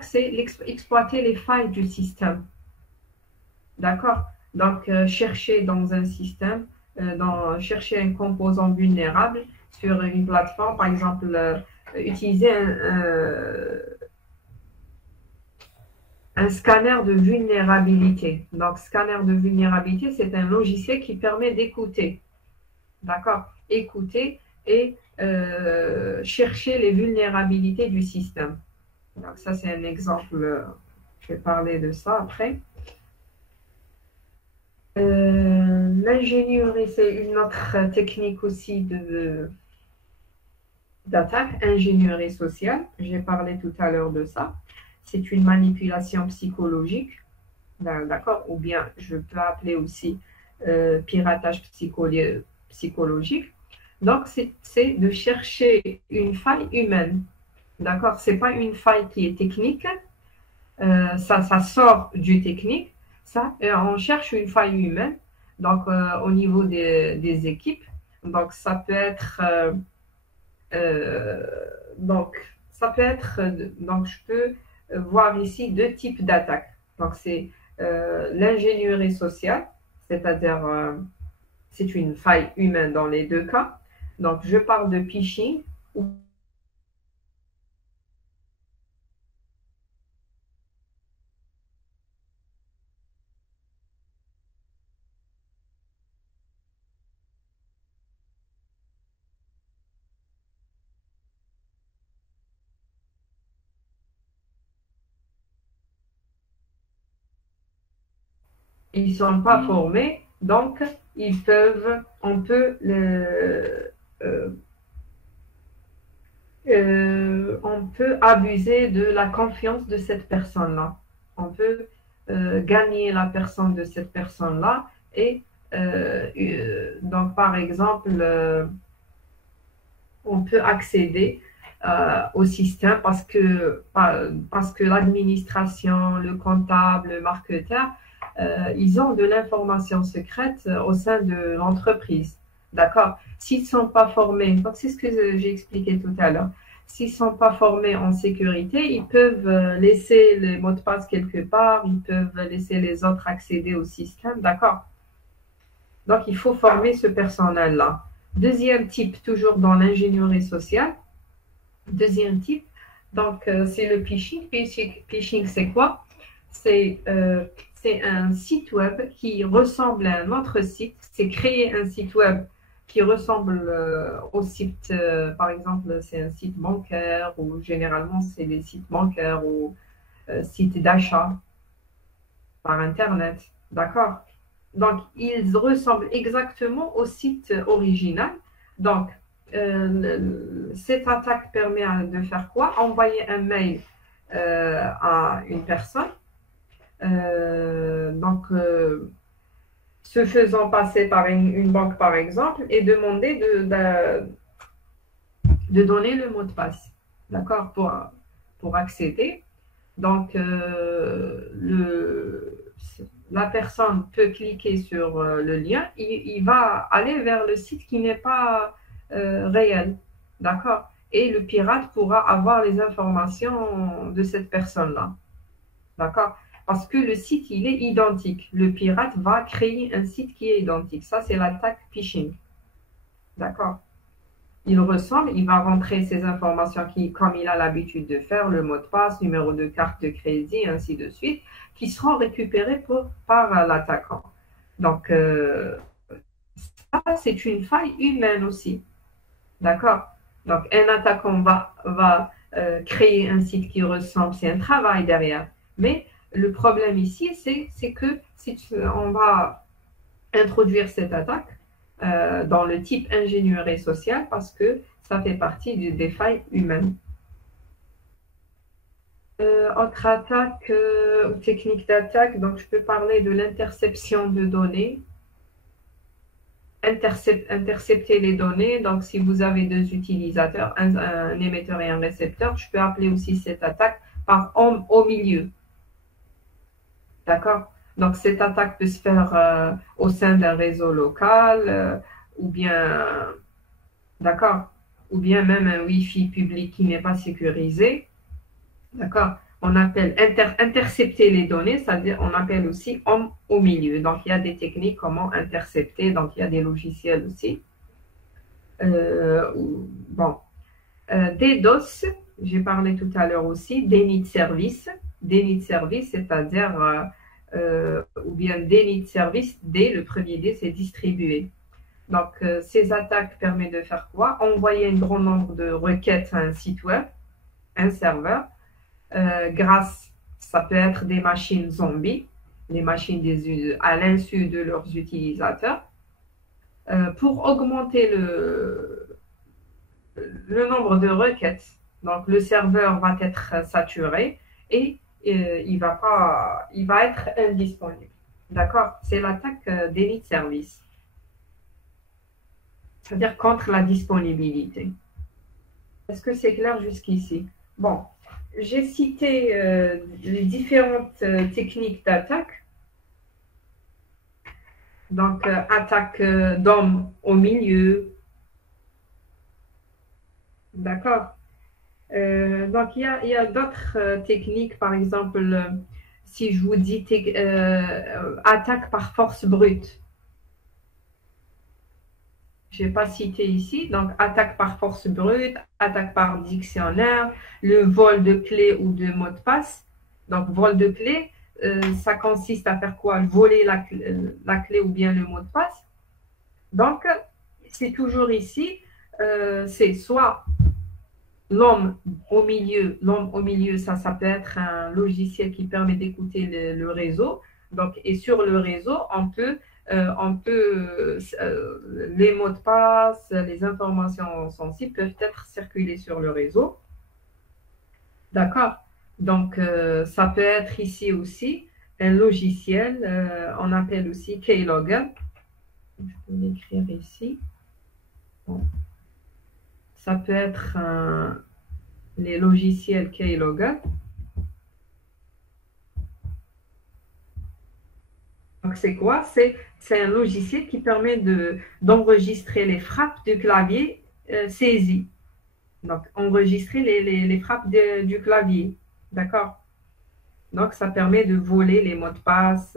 c'est exploiter les failles du système. D'accord? Donc, chercher dans un système, chercher un composant vulnérable sur une plateforme, par exemple, utiliser un scanner de vulnérabilité. Donc, scanner de vulnérabilité, c'est un logiciel qui permet d'écouter. D'accord? Écouter et chercher les vulnérabilités du système. Donc, ça, c'est un exemple. Je vais parler de ça après. L'ingénierie, c'est une autre technique aussi d'attaque, ingénierie sociale. J'ai parlé tout à l'heure de ça. C'est une manipulation psychologique, d'accord? Ou bien je peux appeler aussi piratage psychologique. Donc, c'est de chercher une faille humaine, d'accord? Ce n'est pas une faille qui est technique, ça sort du technique, on cherche une faille humaine, donc au niveau des équipes. Donc, ça peut être... donc, je peux voir ici deux types d'attaques. Donc, c'est l'ingénierie sociale, c'est-à-dire c'est une faille humaine dans les deux cas. Donc, je parle de phishing ils ne sont pas formés, donc on peut on peut abuser de la confiance de cette personne-là. On peut gagner la personne de cette personne-là et donc par exemple on peut accéder au système parce que l'administration, le comptable, le marketeur, ils ont de l'information secrète au sein de l'entreprise. D'accord? S'ils ne sont pas formés, donc c'est ce que j'ai expliqué tout à l'heure, s'ils ne sont pas formés en sécurité, ils peuvent laisser les mots de passe quelque part, ils peuvent laisser les autres accéder au système. D'accord? Donc, il faut former ce personnel-là. Deuxième type, toujours dans l'ingénierie sociale. Deuxième type, donc c'est le phishing. Phishing, c'est quoi? C'est un site web qui ressemble à un autre site. C'est créer un site web qui ressemble au site, par exemple, c'est un site bancaire ou généralement c'est des sites bancaires ou sites d'achat par Internet. D'accord? Donc, ils ressemblent exactement au site original. Donc, cette attaque permet de faire quoi? Envoyer un mail à une personne. Se faisant passer par une banque, par exemple, et demander de donner le mot de passe. D'accord? Pour accéder. Donc, la personne peut cliquer sur le lien, il va aller vers le site qui n'est pas réel, d'accord? Et le pirate pourra avoir les informations de cette personne-là, d'accord? Parce que le site, il est identique. Le pirate va créer un site qui est identique. Ça, c'est l'attaque phishing, d'accord? Il ressemble, il va rentrer ses informations comme il a l'habitude de faire, le mot de passe, numéro de carte de crédit, ainsi de suite, qui seront récupérés par l'attaquant. Donc, ça, c'est une faille humaine aussi. D'accord? Donc, un attaquant va créer un site qui ressemble, c'est un travail derrière. Mais le problème ici, c'est que si on va introduire cette attaque, dans le type ingénierie sociale parce que ça fait partie des failles humaines. Autre attaque ou technique d'attaque, donc je peux parler de l'interception de données. Intercepter les données, donc si vous avez deux utilisateurs, un émetteur et un récepteur, je peux appeler aussi cette attaque par homme au milieu. D'accord? Donc, cette attaque peut se faire au sein d'un réseau local ou bien, d'accord, ou bien même un Wi-Fi public qui n'est pas sécurisé. D'accord? On appelle intercepter les données, c'est-à-dire on appelle aussi homme au milieu. Donc, il y a des techniques comment intercepter, donc il y a des logiciels aussi. DDoS, j'ai parlé tout à l'heure aussi, déni de service. Déni de service, c'est-à-dire ou bien déni de service, le premier D, c'est distribuer. Donc, ces attaques permettent de faire quoi? Envoyer un grand nombre de requêtes à un site web, un serveur, ça peut être des machines zombies, les machines à l'insu de leurs utilisateurs, pour augmenter le nombre de requêtes. Donc, le serveur va être saturé et il va être indisponible. D'accord? C'est l'attaque déni de service. C'est-à-dire contre la disponibilité. Est-ce que c'est clair jusqu'ici? Bon, j'ai cité les différentes techniques d'attaque. Donc, attaque d'homme au milieu. D'accord? Donc, il y a d'autres techniques, par exemple, si je vous dis attaque par force brute. Je n'ai pas cité ici, donc attaque par force brute, attaque par dictionnaire, le vol de clé ou de mot de passe. Donc, vol de clé, ça consiste à faire quoi? Voler la clé ou bien le mot de passe. Donc, c'est toujours ici, c'est soit l'homme au milieu, ça peut être un logiciel qui permet d'écouter le réseau. Donc, et sur le réseau, les mots de passe, les informations sensibles peuvent être circulées sur le réseau. D'accord? Donc, ça peut être ici aussi un logiciel, on appelle aussi Keylogger. Je peux l'écrire ici. Bon. Ça peut être les logiciels Keylogger. Donc, c'est quoi? C'est un logiciel qui permet d'enregistrer les frappes du clavier saisies. Donc, enregistrer les frappes du clavier. D'accord? Donc, ça permet de voler les mots de passe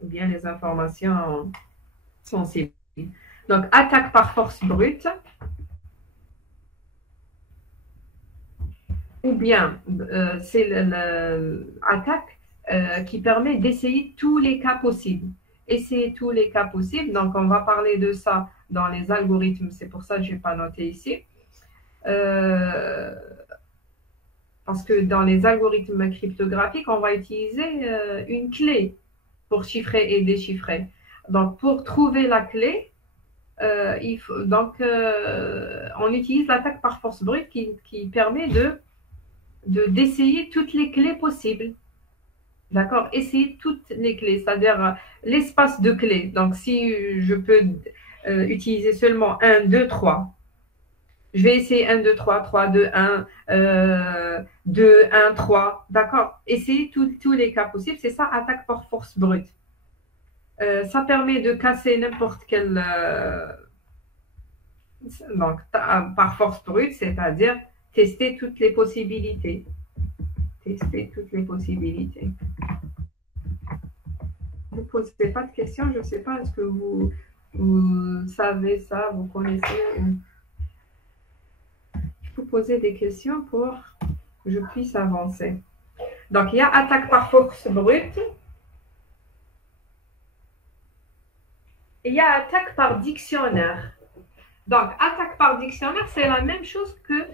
ou bien les informations sensibles. Donc, attaque par force brute. Ou bien, c'est l'attaque qui permet d'essayer tous les cas possibles. Essayer tous les cas possibles. Donc, on va parler de ça dans les algorithmes. C'est pour ça que je n'ai pas noté ici. Parce que dans les algorithmes cryptographiques, on va utiliser une clé pour chiffrer et déchiffrer. Donc, pour trouver la clé, on utilise l'attaque par force brute qui permet d'essayer toutes les clés possibles. D'accord? Essayer toutes les clés, c'est-à-dire l'espace de clés. Donc, si je peux utiliser seulement 1, 2, 3, je vais essayer 1, 2, 3, 3, 2, 1, 2, 1, 3. D'accord? Essayer tous les cas possibles. C'est ça, attaque par force brute. Ça permet de casser n'importe quel... donc, par force brute, c'est-à-dire tester toutes les possibilités. Tester toutes les possibilités. Vous ne posez pas de questions, je ne sais pas, est-ce que vous savez ça, vous connaissez Je peux poser des questions pour que je puisse avancer. Donc, il y a attaque par force brute. Et il y a attaque par dictionnaire. Donc, attaque par dictionnaire, c'est la même chose que...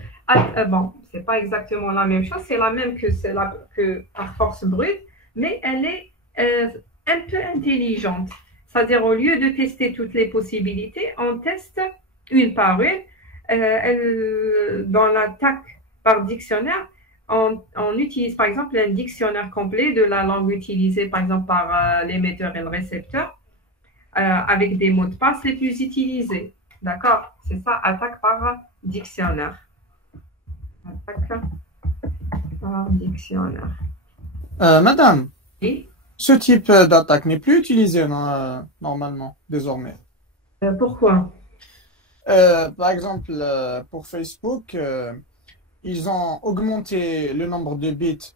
bon, c'est pas exactement la même chose, c'est la même que par force brute, mais elle est un peu intelligente. C'est-à-dire, au lieu de tester toutes les possibilités, on teste une par une. Dans l'attaque par dictionnaire, on utilise par exemple un dictionnaire complet de la langue utilisée par exemple par l'émetteur et le récepteur avec des mots de passe les plus utilisés. D'accord? C'est ça, attaque par dictionnaire. Attaque par dictionnaire. Madame, Oui? ce type d'attaque n'est plus utilisé normalement, désormais. Pourquoi? Par exemple, pour Facebook, ils ont augmenté le nombre de bits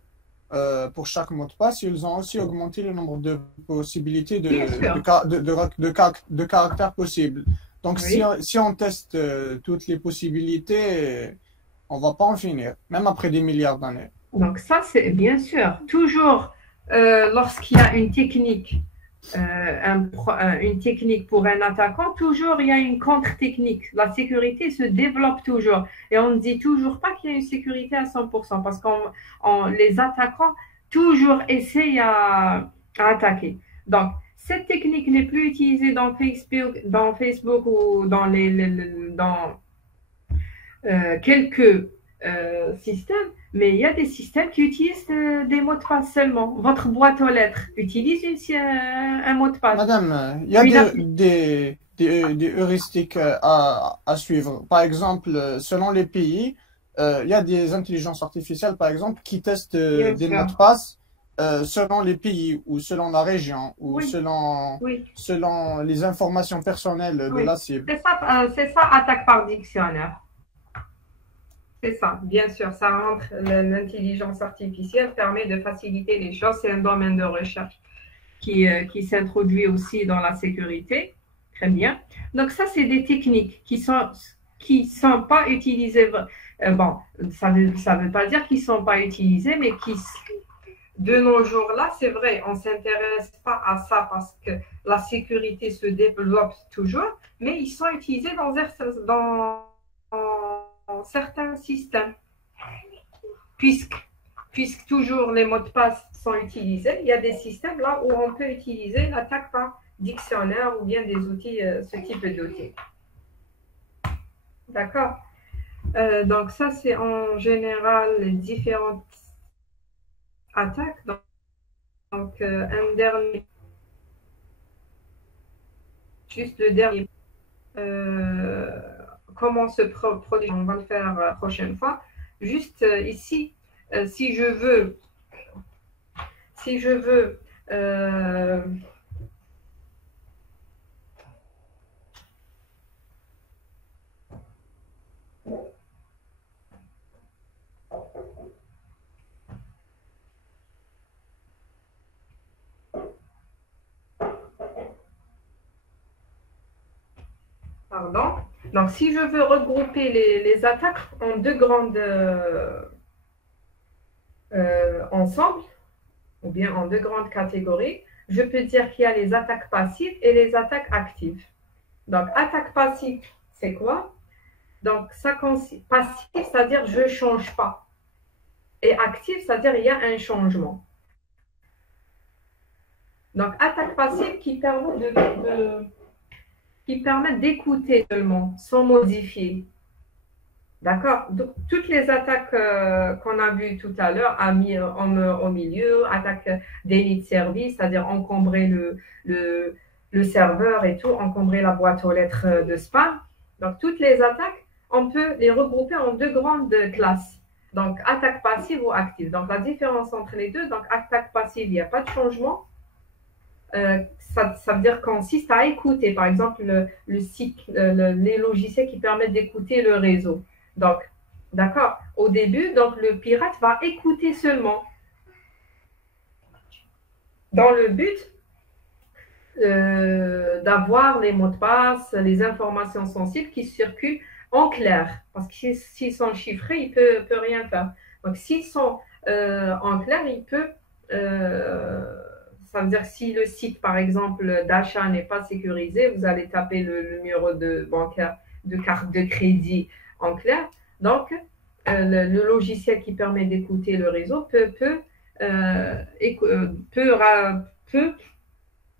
pour chaque mot de passe. Ils ont aussi augmenté le nombre de possibilités de caractères possibles. Donc, Oui. si on teste toutes les possibilités, on ne va pas en finir, même après des milliards d'années. Donc ça, c'est bien sûr. Toujours, lorsqu'il y a une technique, une technique pour un attaquant, toujours il y a une contre-technique. La sécurité se développe toujours. Et on ne dit toujours pas qu'il y a une sécurité à 100% parce que les attaquants toujours essayent à attaquer. Donc, cette technique n'est plus utilisée dans Facebook ou dans quelques systèmes, mais il y a des systèmes qui utilisent des mots de passe seulement. Votre boîte aux lettres utilise un mot de passe. Madame, il y a des heuristiques à suivre. Par exemple, selon les pays, il y a des intelligences artificielles, par exemple, qui testent des mots de passe selon les pays ou selon la région ou selon les informations personnelles de la cible. C'est ça, attaque par dictionnaire. C'est ça, bien sûr, ça rentre, l'intelligence artificielle permet de faciliter les choses. C'est un domaine de recherche qui s'introduit aussi dans la sécurité. Très bien. Donc ça, c'est des techniques qui sont pas utilisées. Bon, ça veut pas dire qu'ils sont pas utilisés, mais qui, de nos jours-là, c'est vrai, on s'intéresse pas à ça parce que la sécurité se développe toujours, mais ils sont utilisés dans certains systèmes. Puisque puisque toujours les mots de passe sont utilisés, il y a des systèmes là où on peut utiliser l'attaque par dictionnaire ou bien des outils, ce type d'outils. D'accord. Donc ça, c'est en général les différentes attaques. Donc un dernier, juste le dernier. Comment se produire, on va le faire la prochaine fois. Juste ici, si je veux pardon. Donc, si je veux regrouper les attaques en deux grandes ensembles, ou bien en deux grandes catégories, je peux dire qu'il y a les attaques passives et les attaques actives. Donc, attaque passive, c'est quoi? Donc, ça consiste, passive, c'est-à-dire je ne change pas. Et active, c'est-à-dire il y a un changement. Donc, attaque passive qui permet d'écouter seulement, sans modifier. D'accord? Donc, toutes les attaques qu'on a vues tout à l'heure, au milieu, attaque déni de service, c'est-à-dire encombrer le serveur et tout, encombrer la boîte aux lettres de spam. Donc, toutes les attaques, on peut les regrouper en deux grandes classes. Donc, attaque passive ou active. Donc, la différence entre les deux, donc attaque passive, il n'y a pas de changement. Ça veut dire qu'on consiste à écouter, par exemple, le site, les logiciels qui permettent d'écouter le réseau. Donc, d'accord, au début, donc le pirate va écouter seulement dans le but d'avoir les mots de passe, les informations sensibles qui circulent en clair. Parce que s'ils sont chiffrés, il ne peut rien faire. Donc, s'ils sont en clair, il peut... ça veut dire que si le site, par exemple, d'achat n'est pas sécurisé, vous allez taper le numéro bancaire de carte de crédit en clair. Donc, le logiciel qui permet d'écouter le réseau peut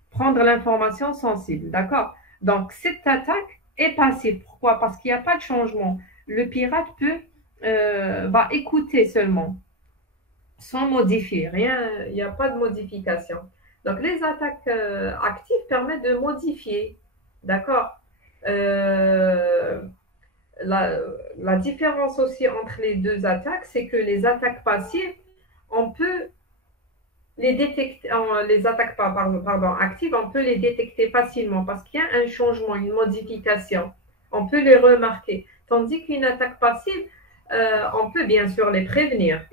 prendre l'information sensible. D'accord? Donc, cette attaque est passive. Pourquoi? Parce qu'il n'y a pas de changement. Le pirate va écouter seulement, sans modifier. Rien, il n'y a pas de modification. Donc, les attaques actives permettent de modifier. D'accord? La différence aussi entre les deux attaques, c'est que les attaques passives, on peut les détecter, les attaques actives, on peut les détecter facilement parce qu'il y a un changement, une modification. On peut les remarquer. Tandis qu'une attaque passive, on peut bien sûr les prévenir.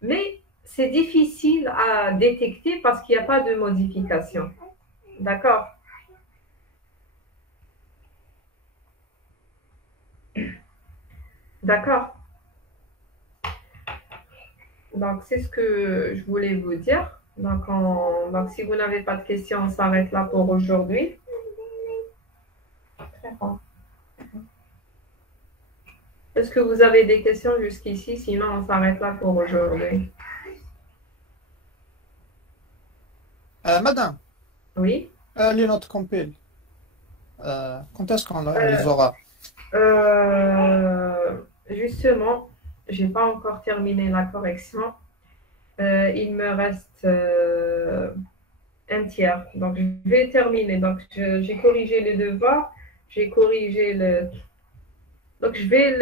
Mais c'est difficile à détecter parce qu'il n'y a pas de modification. D'accord? D'accord. Donc, c'est ce que je voulais vous dire. Donc, si vous n'avez pas de questions, on s'arrête là pour aujourd'hui. Très bien. Est-ce que vous avez des questions jusqu'ici? Sinon, on s'arrête là pour aujourd'hui. Madame, Oui? les notes compil, quand est-ce qu'on les aura? Justement, je n'ai pas encore terminé la correction. Il me reste un tiers. Donc, je vais terminer. Donc, j'ai corrigé les devoirs. J'ai corrigé le... Donc, je vais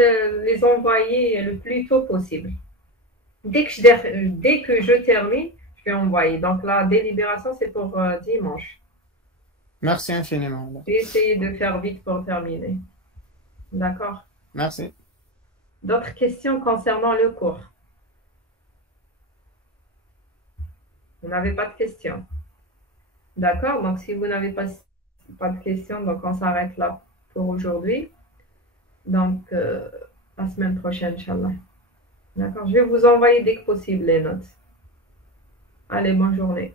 les envoyer le plus tôt possible. Dès que je termine, je vais envoyer. Donc, la délibération, c'est pour dimanche. Merci infiniment. Je vais essayer de faire vite pour terminer. D'accord? Merci. D'autres questions concernant le cours? Vous n'avez pas de questions? D'accord? Donc, si vous n'avez pas de questions, donc on s'arrête là pour aujourd'hui. Donc, la semaine prochaine, Inch'Allah. D'accord? Je vais vous envoyer dès que possible les notes. Allez, bonne journée.